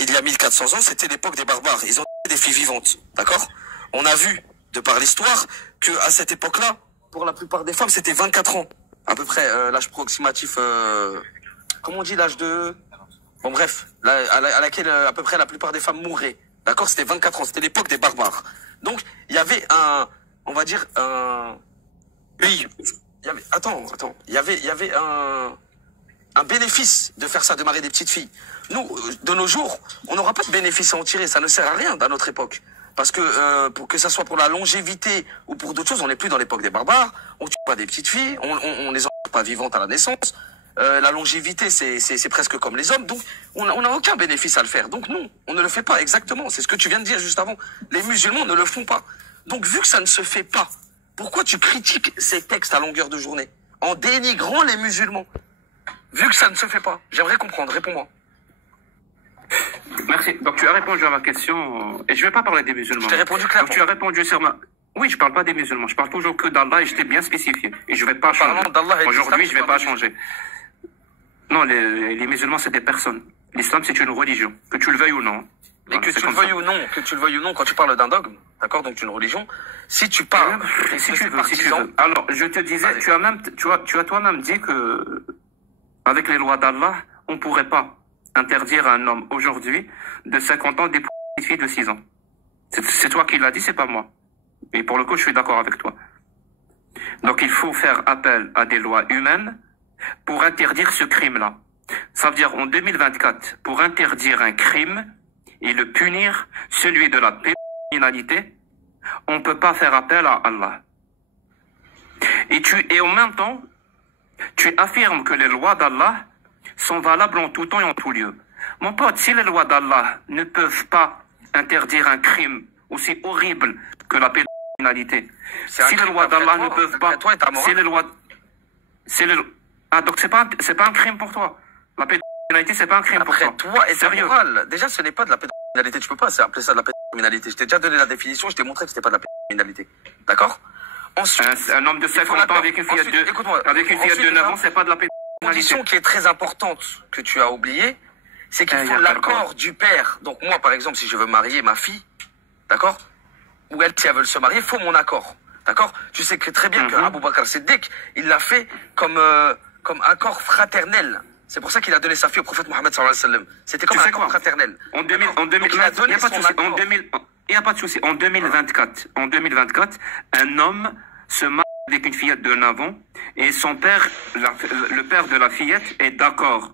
Il y a 1400 ans, c'était l'époque des barbares. Ils ont des filles vivantes, d'accord? On a vu, de par l'histoire, que à cette époque-là, pour la plupart des femmes, c'était 24 ans. À peu près l'âge approximatif, comment on dit l'âge de... Bon bref, à laquelle à peu près la plupart des femmes mouraient. D'accord? C'était 24 ans, c'était l'époque des barbares. Donc, il y avait on va dire oui, il y avait un bénéfice de faire ça, de marier des petites filles. Nous, de nos jours, on n'aura pas de bénéfice à en tirer, ça ne sert à rien dans notre époque. Parce que pour que ça soit pour la longévité ou pour d'autres choses, on n'est plus dans l'époque des barbares, on tue pas des petites filles, on les envoie pas vivantes à la naissance. La longévité, c'est presque comme les hommes, donc on n'a aucun bénéfice à le faire. Donc non, on ne le fait pas exactement, c'est ce que tu viens de dire juste avant. Les musulmans ne le font pas. Donc vu que ça ne se fait pas, pourquoi tu critiques ces textes à longueur de journée en dénigrant les musulmans? Vu que ça ne se fait pas, j'aimerais comprendre, réponds-moi. Merci. Donc tu as répondu à ma question, et je ne vais pas parler des musulmans. Je t'ai répondu clairement. Donc tu as répondu sur ma... Oui, je parle pas des musulmans, je parle toujours que d'Allah et je t'ai bien spécifié. Et je vais pas changer. Aujourd'hui, je vais pas changer. Non, les musulmans, c'est des personnes. L'islam, c'est une religion, que tu le veuilles ou non. Et que tu le veuilles ou non, quand tu parles d'un dogme, d'accord, donc une religion, si tu parles, si tu veux. Alors, je te disais, tu as toi-même dit que, avec les lois d'Allah, on pourrait pas interdire à un homme aujourd'hui de 50 ans d'épouser une fille de 6 ans. C'est toi qui l'as dit, c'est pas moi. Et pour le coup, je suis d'accord avec toi. Donc, il faut faire appel à des lois humaines pour interdire ce crime-là. Ça veut dire, en 2024, pour interdire un crime et le punir, celui de la pédocriminalité, on ne peut pas faire appel à Allah. Et en même temps, tu affirmes que les lois d'Allah sont valables en tout temps et en tout lieu. Mon pote, si les lois d'Allah ne peuvent pas interdire un crime aussi horrible que la pédocriminalité, si les lois d'Allah ne peuvent pas... Si les lois... Ah, donc c'est pas un crime pour toi. La pédocriminalité, c'est pas un crime pour toi. Toi et ta morale. Déjà, ce n'est pas de la pédocriminalité. Tu peux pas appeler ça de la pédocriminalité. Je t'ai déjà donné la définition, je t'ai montré que c'était pas de la pédocriminalité. D'accord? Ensuite, un homme de 50 ans avec une fillette de 9 ans, c'est pas de la pénalité. Une condition qui est très importante que tu as oubliée, c'est qu'il faut l'accord du père. Donc moi, par exemple, si je veux marier ma fille, d'accord, ou elle, si elle veut se marier, il faut mon accord. D'accord? Tu sais que très bien que Abou Bakr Siddiq, il l'a fait comme accord fraternel. C'est pour ça qu'il a donné sa fille au prophète Mohammed sallallahu alayhi wa sallam. C'était comme un accord fraternel. En 2024, il n'y a pas de souci. En 2024, un homme se marie avec une fillette de 9 ans et son père, le père de la fillette, est d'accord.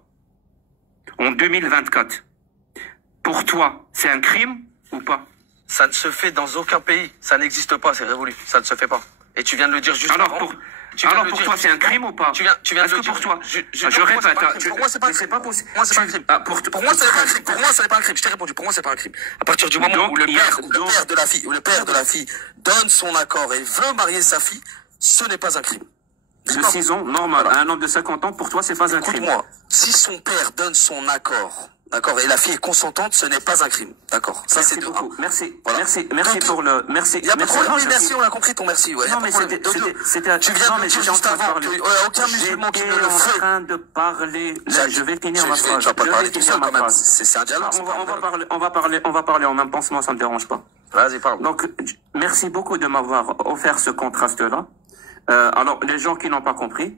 En 2024. Pour toi, c'est un crime ou pas? Ça ne se fait dans aucun pays. Ça n'existe pas, c'est révolu. Ça ne se fait pas. Et tu viens de le dire juste avant. Alors pour toi, c'est un crime ou pas? Tu viens de le dire. Pour toi, je répète. Pour moi, c'est pas un crime. Pour moi, c'est pas un crime. Pour moi, c'est pas un crime. Je t'ai répondu. Pour moi, c'est pas un crime. À partir du moment où le père de la fille donne son accord et veut marier sa fille, ce n'est pas un crime. De 6 ans, normal. Voilà. Un homme de 50 ans, pour toi, c'est pas un crime. Écoute-moi. Si son père donne son accord, d'accord, et la fille est consentante, ce n'est pas un crime. D'accord. Ça, c'est de un. Merci. Voilà. Merci pour le, merci. Il y a pas de problème. Merci, on a compris ton merci, ouais. Non, mais c'était, tu viens de dire juste avant que, aucun musulman qui ne le fait. Je suis en train de parler. Je vais finir ma phrase. Tu vas pas parler tout seul, quand même. C'est un dialogue. On va parler en même temps, sinon ça me dérange pas. Vas-y, parle. Donc, merci beaucoup de m'avoir offert ce contraste-là. Alors, les gens qui n'ont pas compris,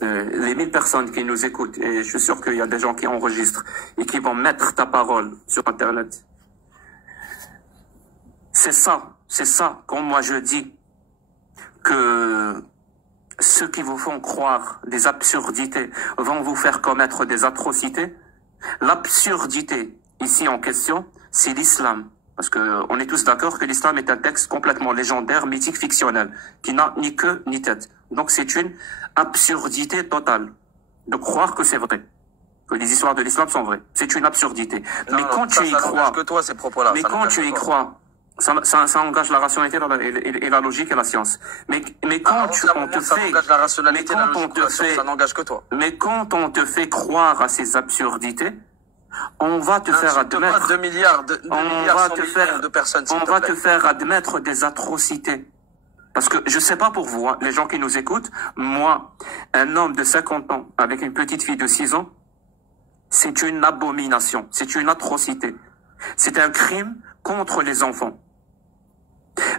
les 1000 personnes qui nous écoutent, et je suis sûr qu'il y a des gens qui enregistrent et qui vont mettre ta parole sur Internet. C'est ça, quand moi je dis que ceux qui vous font croire des absurdités vont vous faire commettre des atrocités. L'absurdité ici en question, c'est l'islam. Parce que on est tous d'accord que l'islam est un texte complètement légendaire, mythique, fictionnel, qui n'a ni queue ni tête. Donc c'est une absurdité totale de croire que c'est vrai, que les histoires de l'islam sont vraies. C'est une absurdité. Mais quand tu y crois, que toi ces propos-là. Mais quand tu y crois, ça engage la rationalité et la logique et la science. Mais quand on te fait, ça n'engage que toi. Mais quand on te fait croire à ces absurdités, on va te faire admettre 2 milliards de personnes. On va te faire admettre des atrocités. Parce que je sais pas pour vous, hein, les gens qui nous écoutent, moi, un homme de 50 ans avec une petite fille de 6 ans, c'est une abomination, c'est une atrocité. C'est un crime contre les enfants.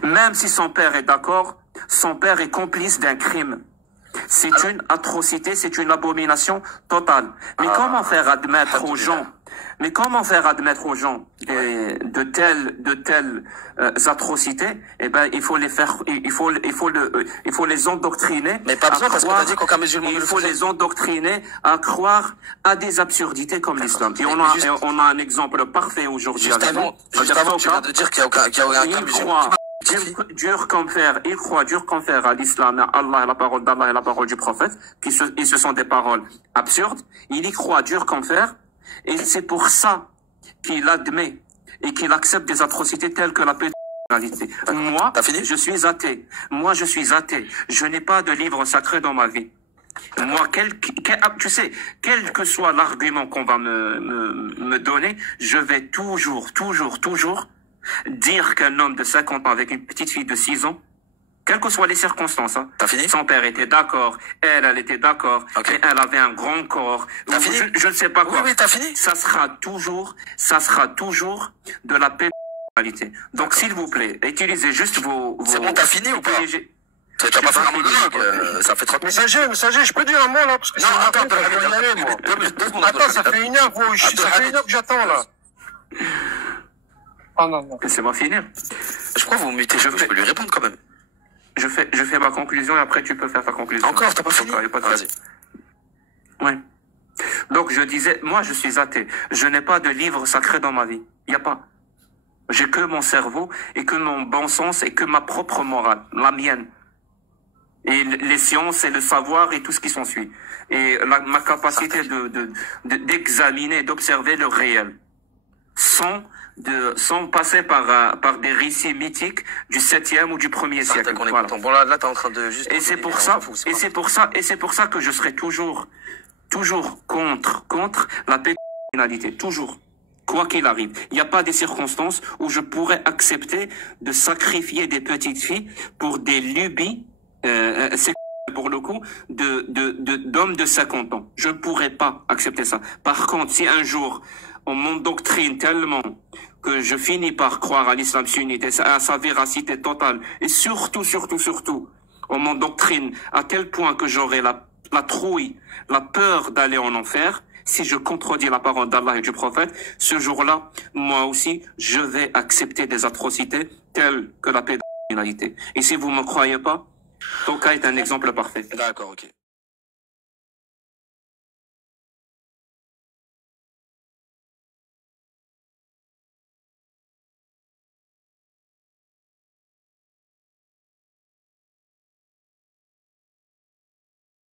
Même si son père est d'accord, son père est complice d'un crime. C'est une atrocité, c'est une abomination totale. Mais comment faire admettre aux gens, de telles atrocités? Eh ben, il faut les faire, il faut les endoctriner. Mais pas besoin parce qu'on a dit qu'aucun musulman ne le fait. Il faut les endoctriner à croire à des absurdités comme l'islam. Et on a un exemple parfait aujourd'hui. Juste avant, tu viens de dire qu'il y a aucun musulman. Dur comme fer, il croit dur comme fer à l'islam, à Allah, à la parole d'Allah et la parole du prophète, et ce sont des paroles absurdes. Il y croit dur comme fer, et c'est pour ça qu'il admet et qu'il accepte des atrocités telles que la pédophilie. Moi, je suis athée. Je n'ai pas de livre sacré dans ma vie. Moi, tu sais, quel que soit l'argument qu'on va me donner, je vais toujours dire qu'un homme de 50 ans avec une petite fille de 6 ans, quelles que soient les circonstances, hein, t'as fini? Son père était d'accord, elle était d'accord, okay. Et elle avait un grand corps. T'as fini? Je ne sais pas quoi. Oui, t'as fini? Ça sera toujours de la pédophilie. Donc, s'il vous plaît, utilisez juste vos... C'est bon, t'as fini ou pas? T'as pas fait un monologue, ça fait 30 minutes. Messager, je peux dire un mot, là, parce que attends, ça fait 1 heure, que j'attends, là. Oh non. Laissez-moi finir. Je crois que vous mutez, je peux lui répondre quand même. Je fais ma conclusion et après tu peux faire ta conclusion. Encore, t'as pas fini? Vas-y. Ouais. Donc je disais, moi je suis athée. Je n'ai pas de livre sacré dans ma vie. Il n'y a pas. J'ai que mon cerveau et que mon bon sens et que ma propre morale, la mienne. Et les sciences et le savoir et tout ce qui s'ensuit. Et ma capacité d'examiner, d'observer le réel. Sans passer par des récits mythiques du 7e ou du 1er siècle. Voilà. Bon, là, t'es en train de juste... Et c'est pour ça que je serai toujours contre la pédophilie. Toujours. Quoi qu'il arrive. Il n'y a pas des circonstances où je pourrais accepter de sacrifier des petites filles pour des lubies c'est pour le coup d'hommes de 50 ans. Je ne pourrais pas accepter ça. Par contre, si un jour on m'endoctrine tellement que je finis par croire à l'islam sunnite, à sa véracité totale, et surtout, on m'endoctrine à tel point que j'aurai la trouille, la peur d'aller en enfer, si je contredis la parole d'Allah et du prophète, ce jour-là, moi aussi, je vais accepter des atrocités telles que la pédocriminalité. Et si vous ne me croyez pas, ton cas est un exemple parfait. D'accord, ok.